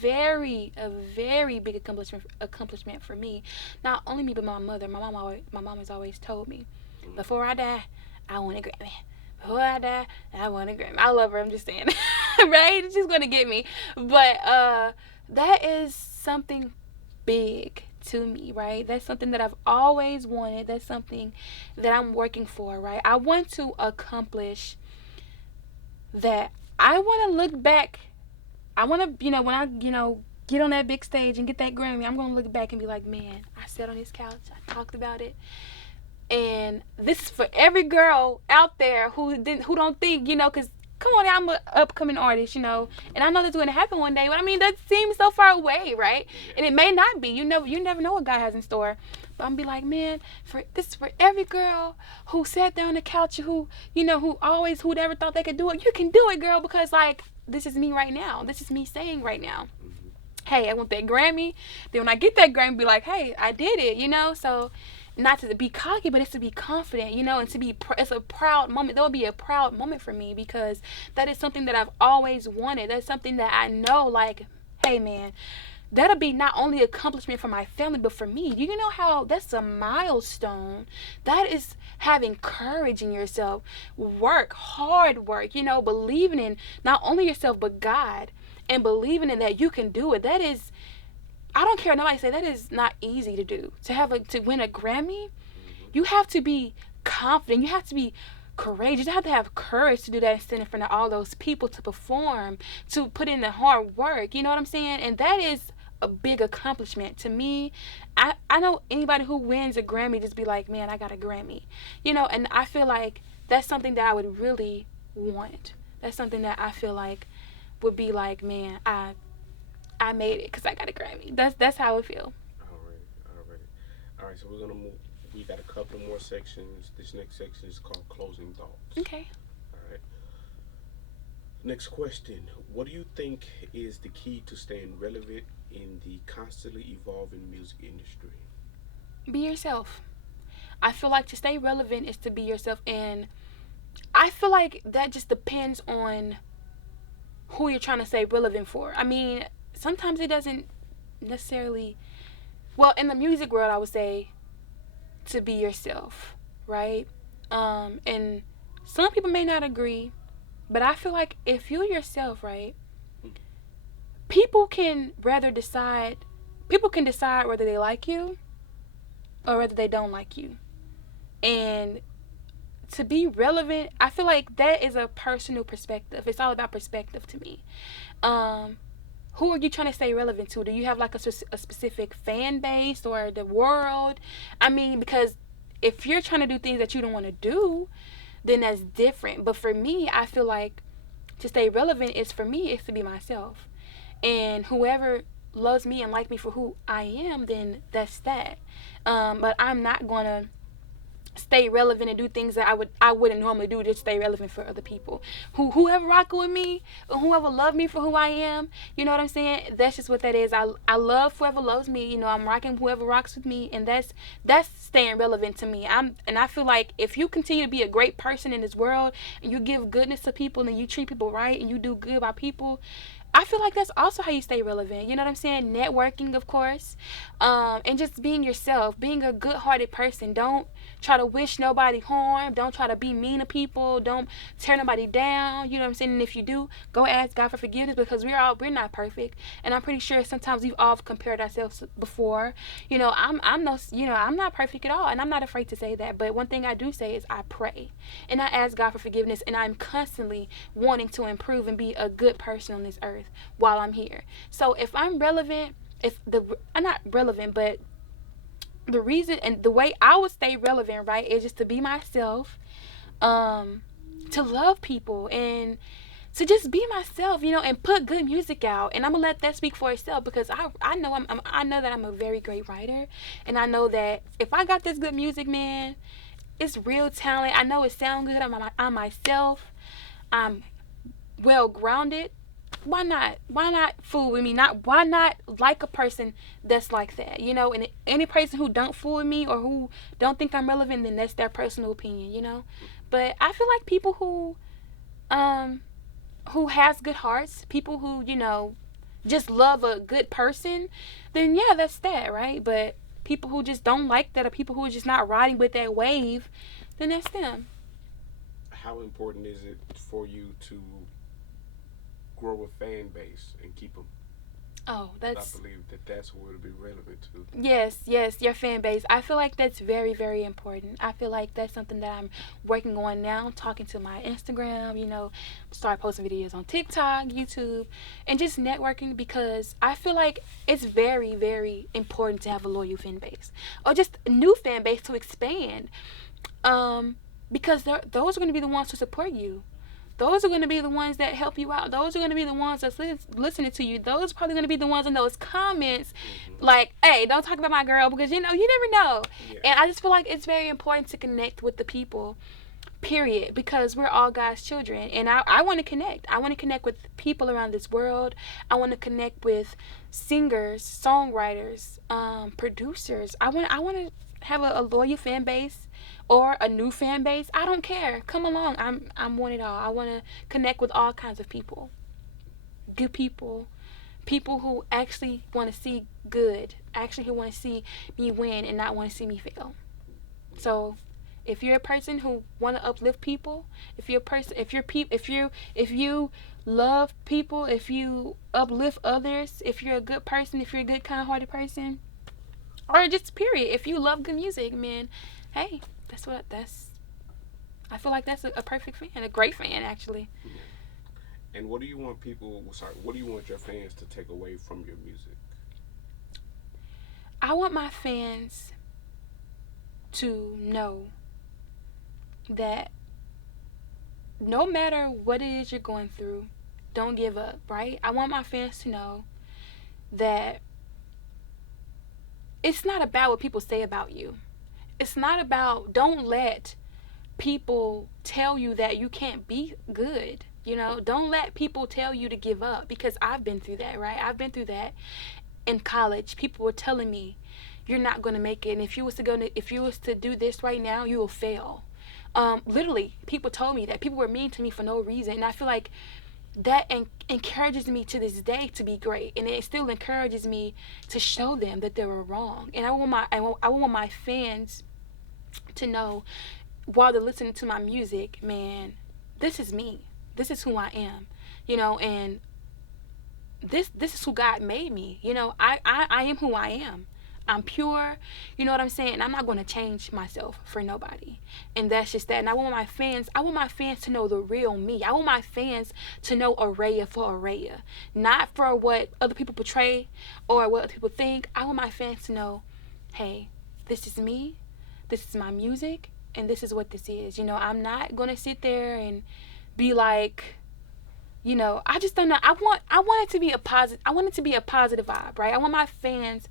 very big accomplishment for me. Not only me but my mother. My mom has always told me, Mm. before I die, I want a Grammy. Before I die, I want a Grammy. I love her. I'm just saying, right? She's gonna get me. But that is something big to me, right? That's something that I've always wanted. That's something that I'm working for, right? I want to accomplish that. I want to look back. I want to, when I, get on that big stage and get that Grammy, I'm going to look back and be like, man, I sat on this couch, I talked about it. And this is for every girl out there who don't think, because come on, I'm an upcoming artist, and I know that's going to happen one day. But I mean, that seems so far away, right? Yeah. And it may not be. You never know what God has in store. But I'm be like, man, this is for every girl who sat there on the couch, who never thought they could do it. You can do it, girl, because like this is me right now. This is me saying right now. Mm-hmm. Hey, I want that Grammy. Then when I get that Grammy, be like, hey, I did it. So not to be cocky, but it's to be confident, and to be, it's a proud moment. That would be a proud moment for me because that is something that I've always wanted. That's something that I know, like, hey, man, that'll be not only accomplishment for my family, but for me. You know how that's a milestone? That is having courage in yourself, hard work, believing in not only yourself, but God, and believing in that you can do it. That is, I don't care what nobody say, that is not easy to do. To win a Grammy, Mm-hmm. you have to be confident. You have to be courageous. You have to have courage to do that and stand in front of all those people to perform, to put in the hard work. You know what I'm saying? And that is a big accomplishment to me. I know anybody who wins a Grammy just be like, man, I got a Grammy. And I feel like that's something that I would really want. That's something that I feel like would be like, man, I made it because I got a Grammy. That's how I feel. All right, all right, all right. So we're gonna move. We got a couple more sections. This next section is called closing thoughts. Okay. All right. Next question. What do you think is the key to staying relevant in the constantly evolving music industry? Be yourself. I feel like to stay relevant is to be yourself, and I feel like that just depends on who you're trying to stay relevant for. I mean, sometimes it doesn't necessarily. Well, in the music world, I would say to be yourself, right? And some people may not agree, but I feel like if you're yourself, right, people can rather decide. People can decide whether they like you or whether they don't like you. And to be relevant, I feel like that is a personal perspective. It's all about perspective to me. Um, who are you trying to stay relevant to? Do you have like a specific fan base or the world? I mean, because if you're trying to do things that you don't want to do, then that's different. But for me, I feel like to stay relevant is for me is to be myself. And whoever loves me and like me for who I am, then that's that. But I'm not gonna stay relevant and do things that I wouldn't normally do to stay relevant for other people. Whoever rocking with me or whoever love me for who I am, you know what I'm saying? That's just what that is. I love whoever loves me. I'm rocking whoever rocks with me, and that's staying relevant to me. I feel like if you continue to be a great person in this world and you give goodness to people and you treat people right and you do good by people, I feel like that's also how you stay relevant. You know what I'm saying? Networking, of course, and just being yourself, being a good-hearted person. Don't try to wish nobody harm. Don't try to be mean to people. Don't tear nobody down. You know what I'm saying? And if you do, go ask God for forgiveness because we're not perfect, and I'm pretty sure sometimes we've all compared ourselves before. I'm not perfect at all, and I'm not afraid to say that. But one thing I do say is I pray and I ask God for forgiveness, and I'm constantly wanting to improve and be a good person on this earth while I'm here. So if I'm relevant, I'm not relevant, but the reason and the way I would stay relevant, right, is just to be myself, to love people and to just be myself, and put good music out. And I'm gonna let that speak for itself, because I know I know that I'm a very great writer, and I know that if I got this good music, man, it's real talent. I know it sound good. I'm myself. I'm well grounded. Why not? Why not fool with me? Not why not like a person that's like that, And any person who don't fool with me or who don't think I'm relevant, then that's their personal opinion. But I feel like people um who has good hearts, people who just love a good person, then yeah, that's that, right? But people who just don't like that, or people who are just not riding with that wave, then that's them. How important is it for you to grow a fan base and keep them? Oh, I that's believe that that's what it'll be relevant to. yes, your fan base. I feel like that's very, very important. I feel like that's something that I'm working on now, talking to my Instagram, start posting videos on TikTok, YouTube, and just networking, because I feel like it's very, very important to have a loyal fan base, or just a new fan base to expand. Because those are going to be the ones to support you. Those are going to be the ones that help you out. Those are going to be the ones that's listening to you. Those are probably going to be the ones in those comments, like, hey, don't talk about my girl, because, you never know. Yeah. And I just feel like it's very important to connect with the people, period, because we're all God's children. And I want to connect. I want to connect with people around this world. I want to connect with singers, songwriters, producers. I want to have a loyal fan base, or a new fan base. I don't care. Come along. I'm want it all. I want to connect with all kinds of people. Good people. People who actually want to see good. Actually who want to see me win and not want to see me fail. So, if you're a person who want to uplift people, if you're a person, if you love people, if you uplift others, if you're a good person, if you're a good kind-hearted person, or just period, if you love good music, man, hey, that's I feel like that's a perfect fan, a great fan, actually. Yeah. And what do you want people? Sorry, what do you want your fans to take away from your music? I want my fans to know that no matter what it is you're going through, don't give up, right? I want my fans to know that it's not about what people say about you. It's not about, don't let people tell you that you can't be good. Don't let people tell you to give up, because I've been through that, right? I've been through that in college. People were telling me, you're not going to make it, and if you was to do this right now, you will fail. Literally, people told me that. People were mean to me for no reason, and I feel like that encourages me to this day to be great, and it still encourages me to show them that they were wrong. And I want my fans to know, while they're listening to my music, man, this is me. This is who I am, and this is who God made me. I am who I am. I'm pure, you know what I'm saying? And I'm not going to change myself for nobody. And that's just that. And I want my fans to know the real me. I want my fans to know Arayah for Arayah, not for what other people portray or what other people think. I want my fans to know, hey, this is me, this is my music, and this is what this is. I'm not going to sit there and be like, I just don't know. I want it to be a positive. I want it to be a positive vibe, right? I want my fans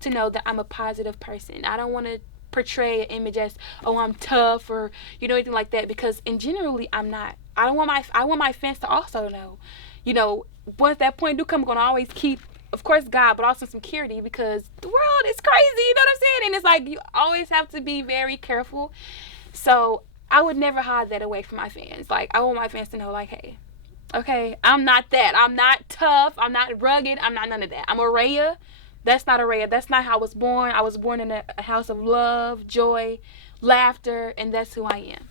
to know that I'm a positive person. I don't want to portray an image as, oh, I'm tough, or anything like that, because in generally I'm not. I want my fans to also know, once that point do come, I'm gonna always keep, of course, God, but also some security, because the world is crazy. You know what I'm saying? And it's like, you always have to be very careful. So I would never hide that away from my fans. Like, I want my fans to know, like, hey, okay, I'm not that. I'm not tough. I'm not rugged. I'm not none of that. I'm Arayah. That's not Arayah. That's not how I was born. I was born in a house of love, joy, laughter, and that's who I am.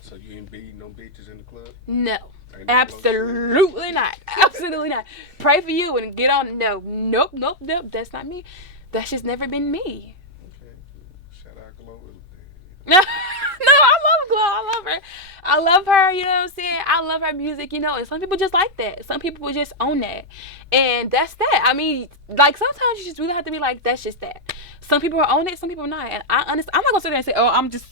So you ain't beating no bitches in the club? No. Absolutely not. Absolutely not. Pray for you and get on. No. Nope. That's not me. That's just never been me. Okay. Shout out Glow. No, I love Glow. I love her, you know what I'm saying? I love her music, and some people just like that. Some people just own that. And that's that. I mean, like, sometimes you just really have to be like, that's just that. Some people are on it, some people are not. And I'm not going to sit there and say, oh, I'm just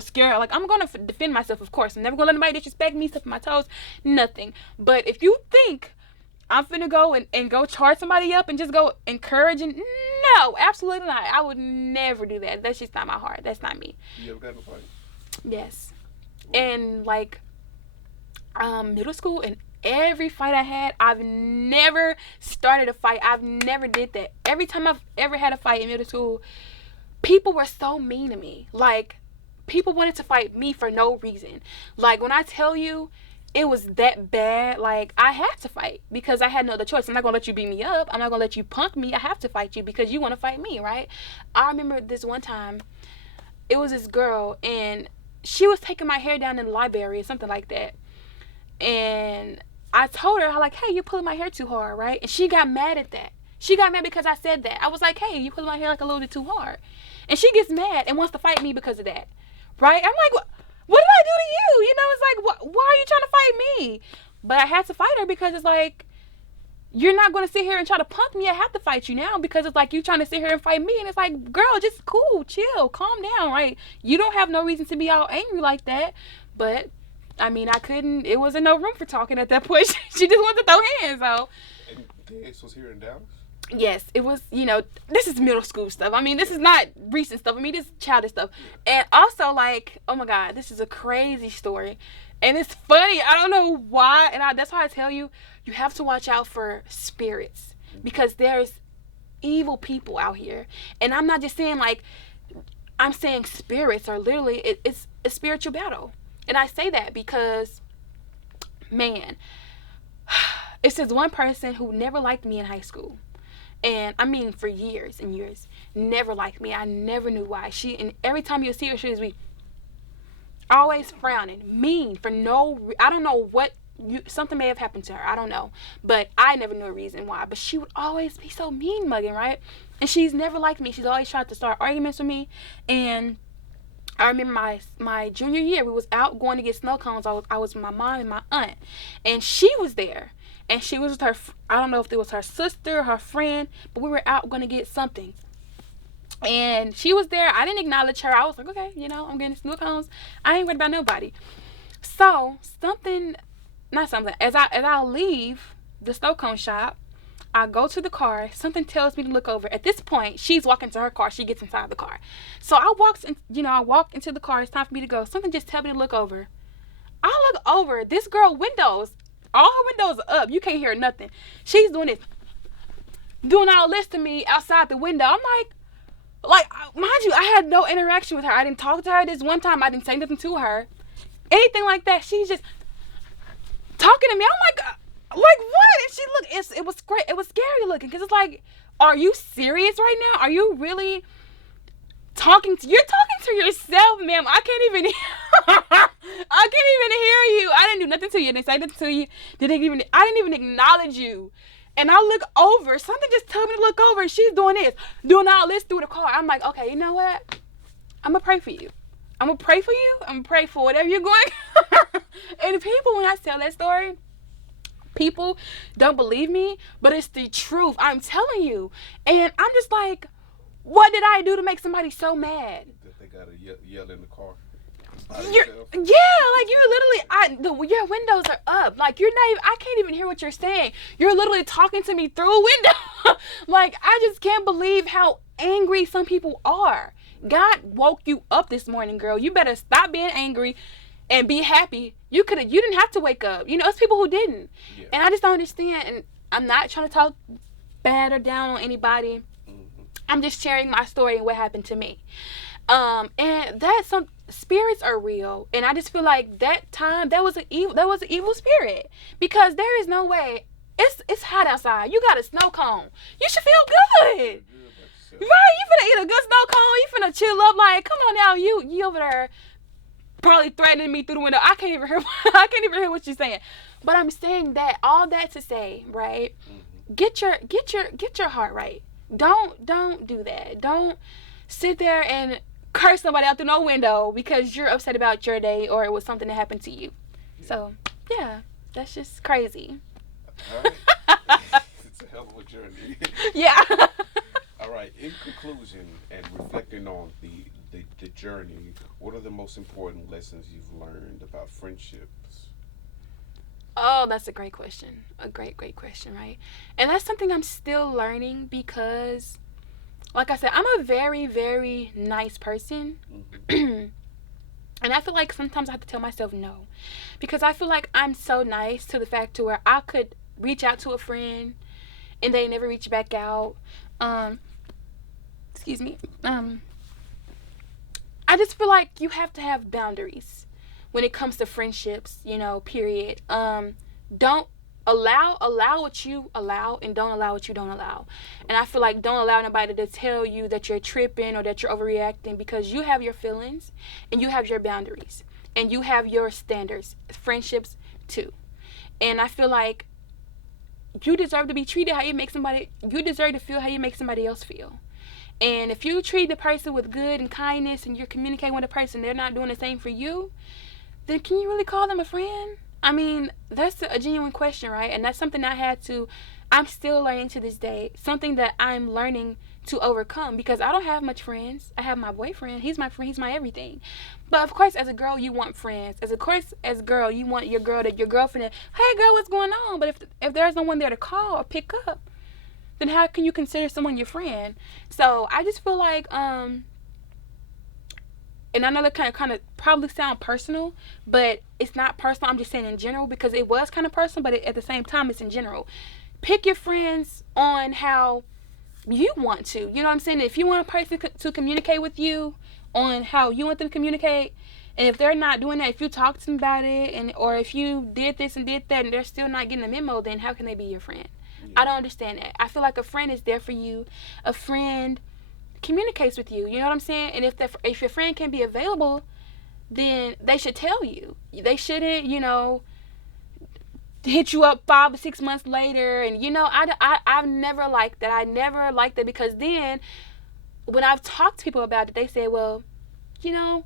scared. Like, I'm going to defend myself, of course. I'm never going to let anybody disrespect me, step on my toes, nothing. But if you think I'm finna go and go charge somebody up and just go encouraging, no, absolutely not. I would never do that. That's just not my heart. That's not me. You ever got in a fight? Yes. And, like, middle school and every fight I had, I've never started a fight. I've never did that. Every time I've ever had a fight in middle school, people were so mean to me. Like, people wanted to fight me for no reason. Like, when I tell you it was that bad, like, I had to fight because I had no other choice. I'm not going to let you beat me up. I'm not going to let you punk me. I have to fight you because you want to fight me, right? I remember this one time, it was this girl, and she was taking my hair down in the library or something like that. And I told her, like, hey, you're pulling my hair too hard, right? And she got mad at that. She got mad because I said that. I was like, hey, you pulling my hair like a little bit too hard. And she gets mad and wants to fight me because of that, right? I'm like, what did I do to you? It's like, why are you trying to fight me? But I had to fight her because it's like, you're not going to sit here and try to punk me. I have to fight you now because it's like you trying to sit here and fight me. And it's like, girl, just cool, chill, calm down, right? You don't have no reason to be all angry like that. But, I mean, I couldn't, it wasn't no room for talking at that point. She just wanted to throw hands, so. And this was here in Dallas? Yes, it was, this is middle school stuff. I mean, this is not recent stuff. I mean, this is childish stuff. And also, like, oh my God, this is a crazy story. And it's funny. I don't know why. And that's why I tell you, you have to watch out for spirits. Because there's evil people out here. And I'm not just saying, like, I'm saying spirits are literally, it's a spiritual battle. And I say that because, man, it's this one person who never liked me in high school. And I mean, for years and years, never liked me. I never knew why. And every time you see her, she was always frowning, mean for I don't know what, something may have happened to her. I don't know. But I never knew a reason why. But she would always be so mean mugging, right? And she's never liked me. She's always tried to start arguments with me. And I remember my junior year, we was out going to get snow cones. I was with my mom and my aunt. And she was there. And she was with her, I don't know if it was her sister, her friend, but we were out going to get something. And she was there. I didn't acknowledge her. I was like, okay, I'm getting snow cones. I ain't worried about nobody. So, as I leave the snow cone shop, I go to the car. Something tells me to look over. At this point, she's walking to her car. She gets inside the car. So I walk into the car. It's time for me to go. Something just tells me to look over. I look over. This girl windows. All her windows are up. You can't hear nothing. She's doing all this to me outside the window. I'm like, mind you, I had no interaction with her. I didn't talk to her this one time. I didn't say nothing to her. Anything like that. She's just talking to me. I'm like what? And she looked, it was great. It was scary looking because it's like, are you serious right now? Are you really you're talking to yourself, ma'am. I can't even hear you. I didn't do nothing to you. I didn't say nothing to you. I didn't even acknowledge you. And I look over. Something just told me to look over. And she's doing all this through the car. I'm like, okay, you know what? I'm going to pray for you. I'm going to pray for you. I'm going to pray for whatever you're going. And people, when I tell that story, people don't believe me, but it's the truth. I'm telling you. And I'm just like, what did I do to make somebody so mad? That they gotta yell in the car. Like you're literally, your windows are up. Like I can't even hear what you're saying. You're literally talking to me through a window. Like I just can't believe how angry some people are. God woke you up this morning, girl. You better stop being angry and be happy. You didn't have to wake up. It's people who didn't. Yeah. And I just don't understand. And I'm not trying to talk bad or down on anybody. I'm just sharing my story and what happened to me. And some spirits are real. And I just feel like that time, that was an evil spirit. Because there is no way. It's hot outside. You got a snow cone. You should feel good. Right? You finna eat a good snow cone. You finna chill up. Like, come on now. You over there probably threatening me through the window. I can't even hear what you're saying. But I'm saying that, all that to say, right? Get your heart right. Don't do that. Don't sit there and curse somebody out through no window because you're upset about your day or it was something that happened to you. Yeah. So, yeah, that's just crazy. All right. It's a hell of a journey. Yeah. All right. In conclusion and reflecting on the journey, what are the most important lessons you've learned about friendships? Oh, that's a great question. A great question, right? And that's something I'm still learning because, like I said, I'm a very nice person. Mm-hmm. And I feel like sometimes I have to tell myself no. Because I feel like I'm so nice to the fact to where I could reach out to a friend and they never reach back out. Um, excuse me. I just feel like you have to have boundaries when it comes to friendships, period. Don't allow what you allow and don't allow what you don't allow. And I feel like don't allow nobody to tell you that you're tripping or that you're overreacting because you have your feelings and you have your boundaries and you have your standards, friendships too. And I feel like you deserve to be treated how you deserve to feel how you make somebody else feel. And if you treat the person with good and kindness and you're communicating with a person, they're not doing the same for you, then can you really call them a friend? I mean, that's a genuine question, right? And that's something I'm still learning to this day. Something that I'm learning to overcome because I don't have much friends. I have my boyfriend. He's my friend. He's my everything. But of course, as a girl, you want friends. As a girl, you want your girlfriend. Hey, girl, what's going on? But if there's no one there to call or pick up, then how can you consider someone your friend? So I just feel like and I know that kind of probably sound personal, but it's not personal. I'm just saying in general because it was kind of personal, but at the same time, it's in general. Pick your friends on how you want to. You know what I'm saying? If you want a person to communicate with you on how you want them to communicate, and if they're not doing that, if you talk to them about it, or if you did this and did that, and they're still not getting the memo, then how can they be your friend? Yeah. I don't understand that. I feel like a friend is there for you. A friend communicates with you. You know what I'm saying? And if your friend can be available, then they should tell you. They shouldn't, hit you up 5 or 6 months later. And I've never liked that. I never liked that because then when I've talked to people about it, they say, well, you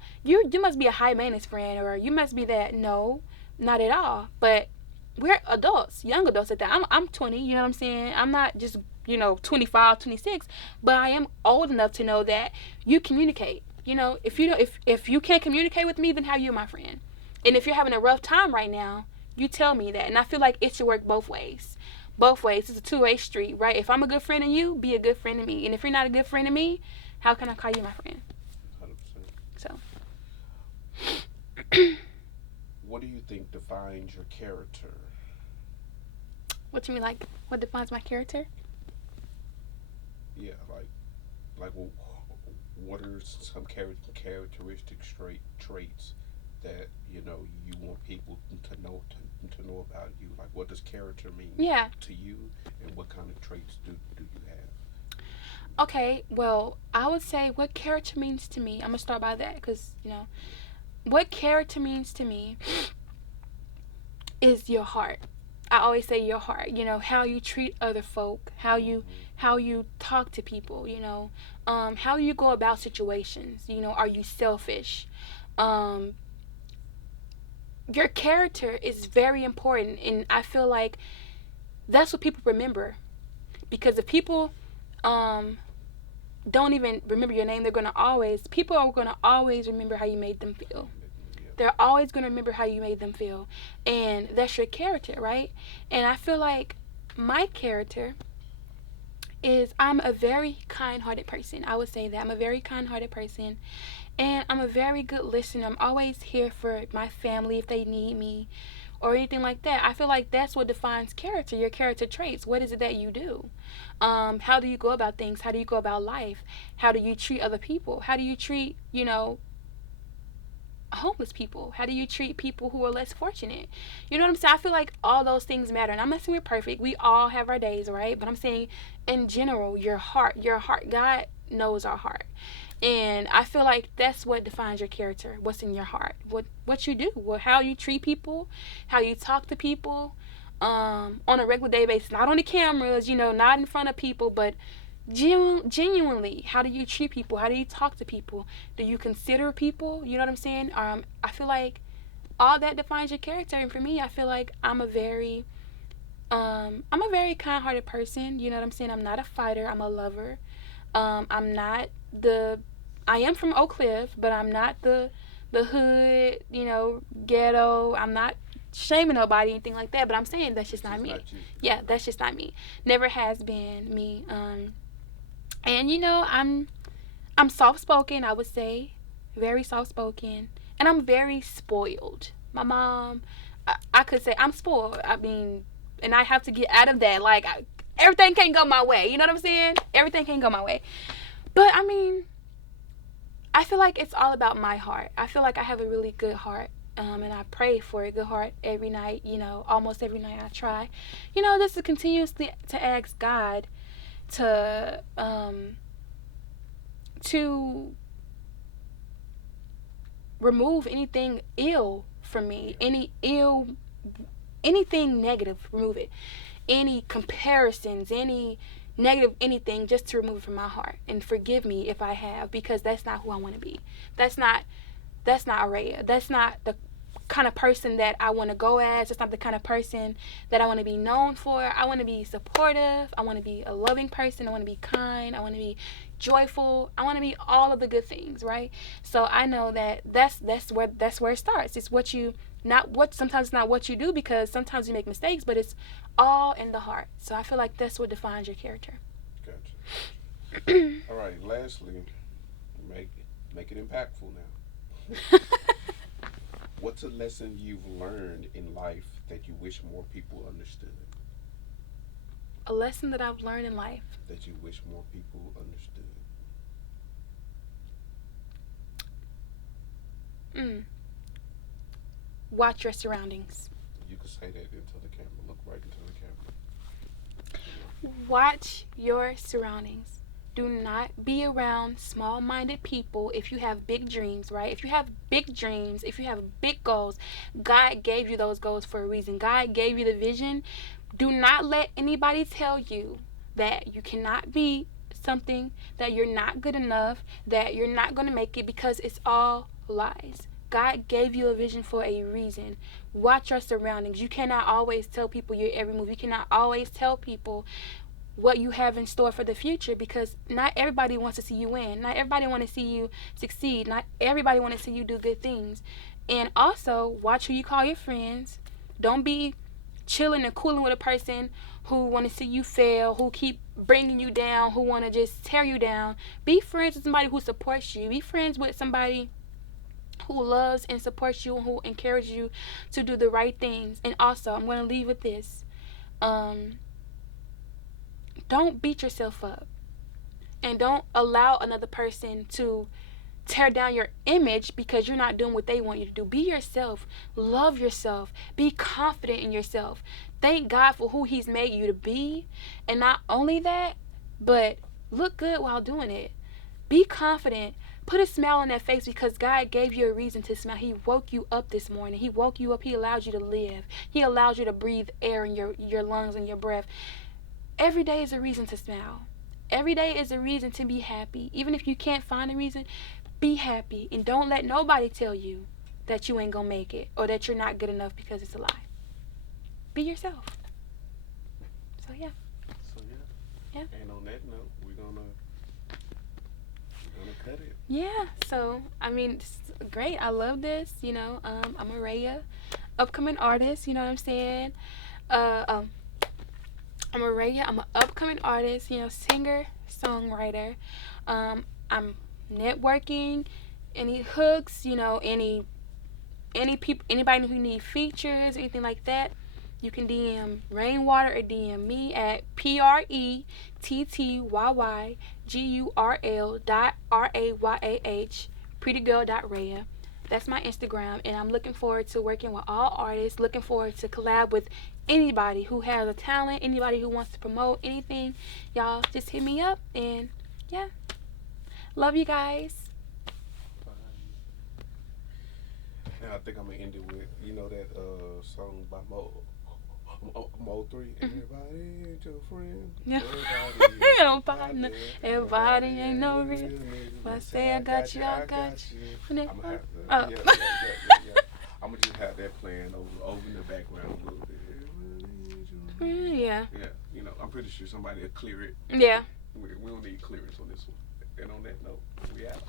must be a high maintenance friend or you must be that. No, not at all. But we're adults, young adults at that. I'm 20, you know what I'm saying? I'm not just 25, 26, but I am old enough to know that you communicate. If you can't communicate with me, then how you my friend? And if you're having a rough time right now, you tell me that. And I feel like it should work both ways. Both ways. It's a two-way street, right? If I'm a good friend of you, be a good friend of me. And if you're not a good friend of me, how can I call you my friend? 100%. So, What do you think defines your character? what you mean, like, what defines my character? Yeah, like what are some characteristic traits that you want people to know about you? Like, what does character mean Yeah. to you, and what kind of traits do you have? Okay, well, I would say what character means to me. I'm going to start by that because, what character means to me is your heart. I always say your heart, how you treat other folk, Mm-hmm. how you talk to people, how you go about situations, are you selfish? Um, your character is very important and I feel like that's what people remember. Because if people um don't even remember your name, people are gonna always remember how you made them feel. Yeah. They're always going to remember how you made them feel. And that's your character, right? And I feel like my character is I'm a very kind hearted person. I would say that. I'm a very kind hearted person. And I'm a very good listener. I'm always here for my family if they need me or anything like that. I feel like that's what defines character, your character traits. What is it that you do? How do you go about things? How do you go about life? How do you treat other people? How do you treat, homeless people? How do you treat people who are less fortunate? You know what I'm saying? I feel like all those things matter. And I'm not saying we're perfect. We all have our days, right? But I'm saying in general, your heart, God knows our heart. And I feel like that's what defines your character. What's in your heart? What you do? How you treat people, how you talk to people, on a regular day basis. Not on the cameras, not in front of people, but genuinely, how do you treat people? How do you talk to people? Do you consider people? You know what I'm saying? I feel like all that defines your character. And for me, I feel like I'm a very kind-hearted person. You know what I'm saying? I'm not a fighter. I'm a lover. I'm not the I am from Oak Cliff, but I'm not the hood, ghetto. I'm not shaming nobody, anything like that. But I'm saying that's just It's not just me. not you. Yeah, that's just not me. Never has been me. And I'm soft spoken. I would say, very soft spoken, and I'm very spoiled. My mom, I could say I'm spoiled. I mean, and I have to get out of that. Like everything can't go my way. You know what I'm saying? Everything can't go my way. But I mean, I feel like it's all about my heart. I feel like I have a really good heart. And I pray for a good heart every night, almost every night I try, just to continuously to ask God to remove anything ill from me, anything negative, remove it. Any comparisons, any negative anything, just to remove it from my heart and forgive me if I have, because that's not who I want to be. That's not Arayah. That's not the kind of person that I want to go as. It's not the kind of person that I want to be known for. I want to be supportive. I want to be a loving person. I want to be kind. I want to be joyful. I want to be all of the good things, right? So I know that that's where it starts. It's what you not what sometimes it's not what you do, because sometimes you make mistakes, but it's all in the heart. So I feel like that's what defines your character. Gotcha. All right. Lastly, make make it impactful now. What's a lesson you've learned in life that you wish more people understood? A lesson that I've learned in life. That you wish more people understood. Mm. Watch your surroundings. You can say that into the camera. Look right into the camera. Watch your surroundings. Do not be around small-minded people if you have big dreams, right? If you have big dreams, if you have big goals, God gave you those goals for a reason. God gave you the vision. Do not let anybody tell you that you cannot be something, that you're not good enough, that you're not going to make it, because it's all lies. God gave you a vision for a reason. Watch your surroundings. You cannot always tell people your every move. You cannot always tell people what you have in store for the future, because not everybody wants to see you win. Not everybody wants to see you succeed. Not everybody wants to see you do good things. And also, watch who you call your friends. Don't be chilling and cooling with a person who want to see you fail, who keep bringing you down, who want to just tear you down. Be friends with somebody who supports you. Be friends with somebody who loves and supports you and who encourages you to do the right things. And also, I'm going to leave with this. Don't beat yourself up, and don't allow another person to tear down your image because you're not doing what they want you to do. Be yourself. Love yourself. Be confident in yourself. Thank God for who He's made you to be. And not only that, but look good while doing it. Be confident. Put a smile on that face, because God gave you a reason to smile. He woke you up this morning. He woke you up. He allowed you to live. He allowed you to breathe air in your lungs and your breath. Every day is a reason to smile. Every day is a reason to be happy. Even if you can't find a reason, be happy. And don't let nobody tell you that you ain't gonna make it or that you're not good enough, because it's a lie. Be yourself. So yeah. Yeah. And on that note, we're gonna cut it. Yeah. So I mean, it's great. I love this. I'm Arayah, upcoming artist. You know what I'm saying? I'm Arayah. I'm an upcoming artist, singer, songwriter. I'm networking. Any hooks, any people, anybody who need features, anything like that, you can DM Rainwater or DM me at PrettyYGurl.Rayah, PrettyGurl.Rayah. That's my Instagram, and I'm looking forward to working with all artists, looking forward to collab with anybody who has a talent, anybody who wants to promote anything. Y'all just hit me up, and yeah. Love you guys. Now I think I'm gonna end it with that song by Mo3. Everybody ain't your friend. Yeah. Everybody ain't your partner. Everybody ain't no real. But I say I got you, I got you. I'm gonna have to, I'm gonna just have that playing over in the background a little bit. Yeah. Yeah, I'm pretty sure somebody will clear it. Yeah. We don't need clearance on this one. And on that note, we out.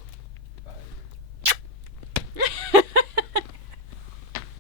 Bye.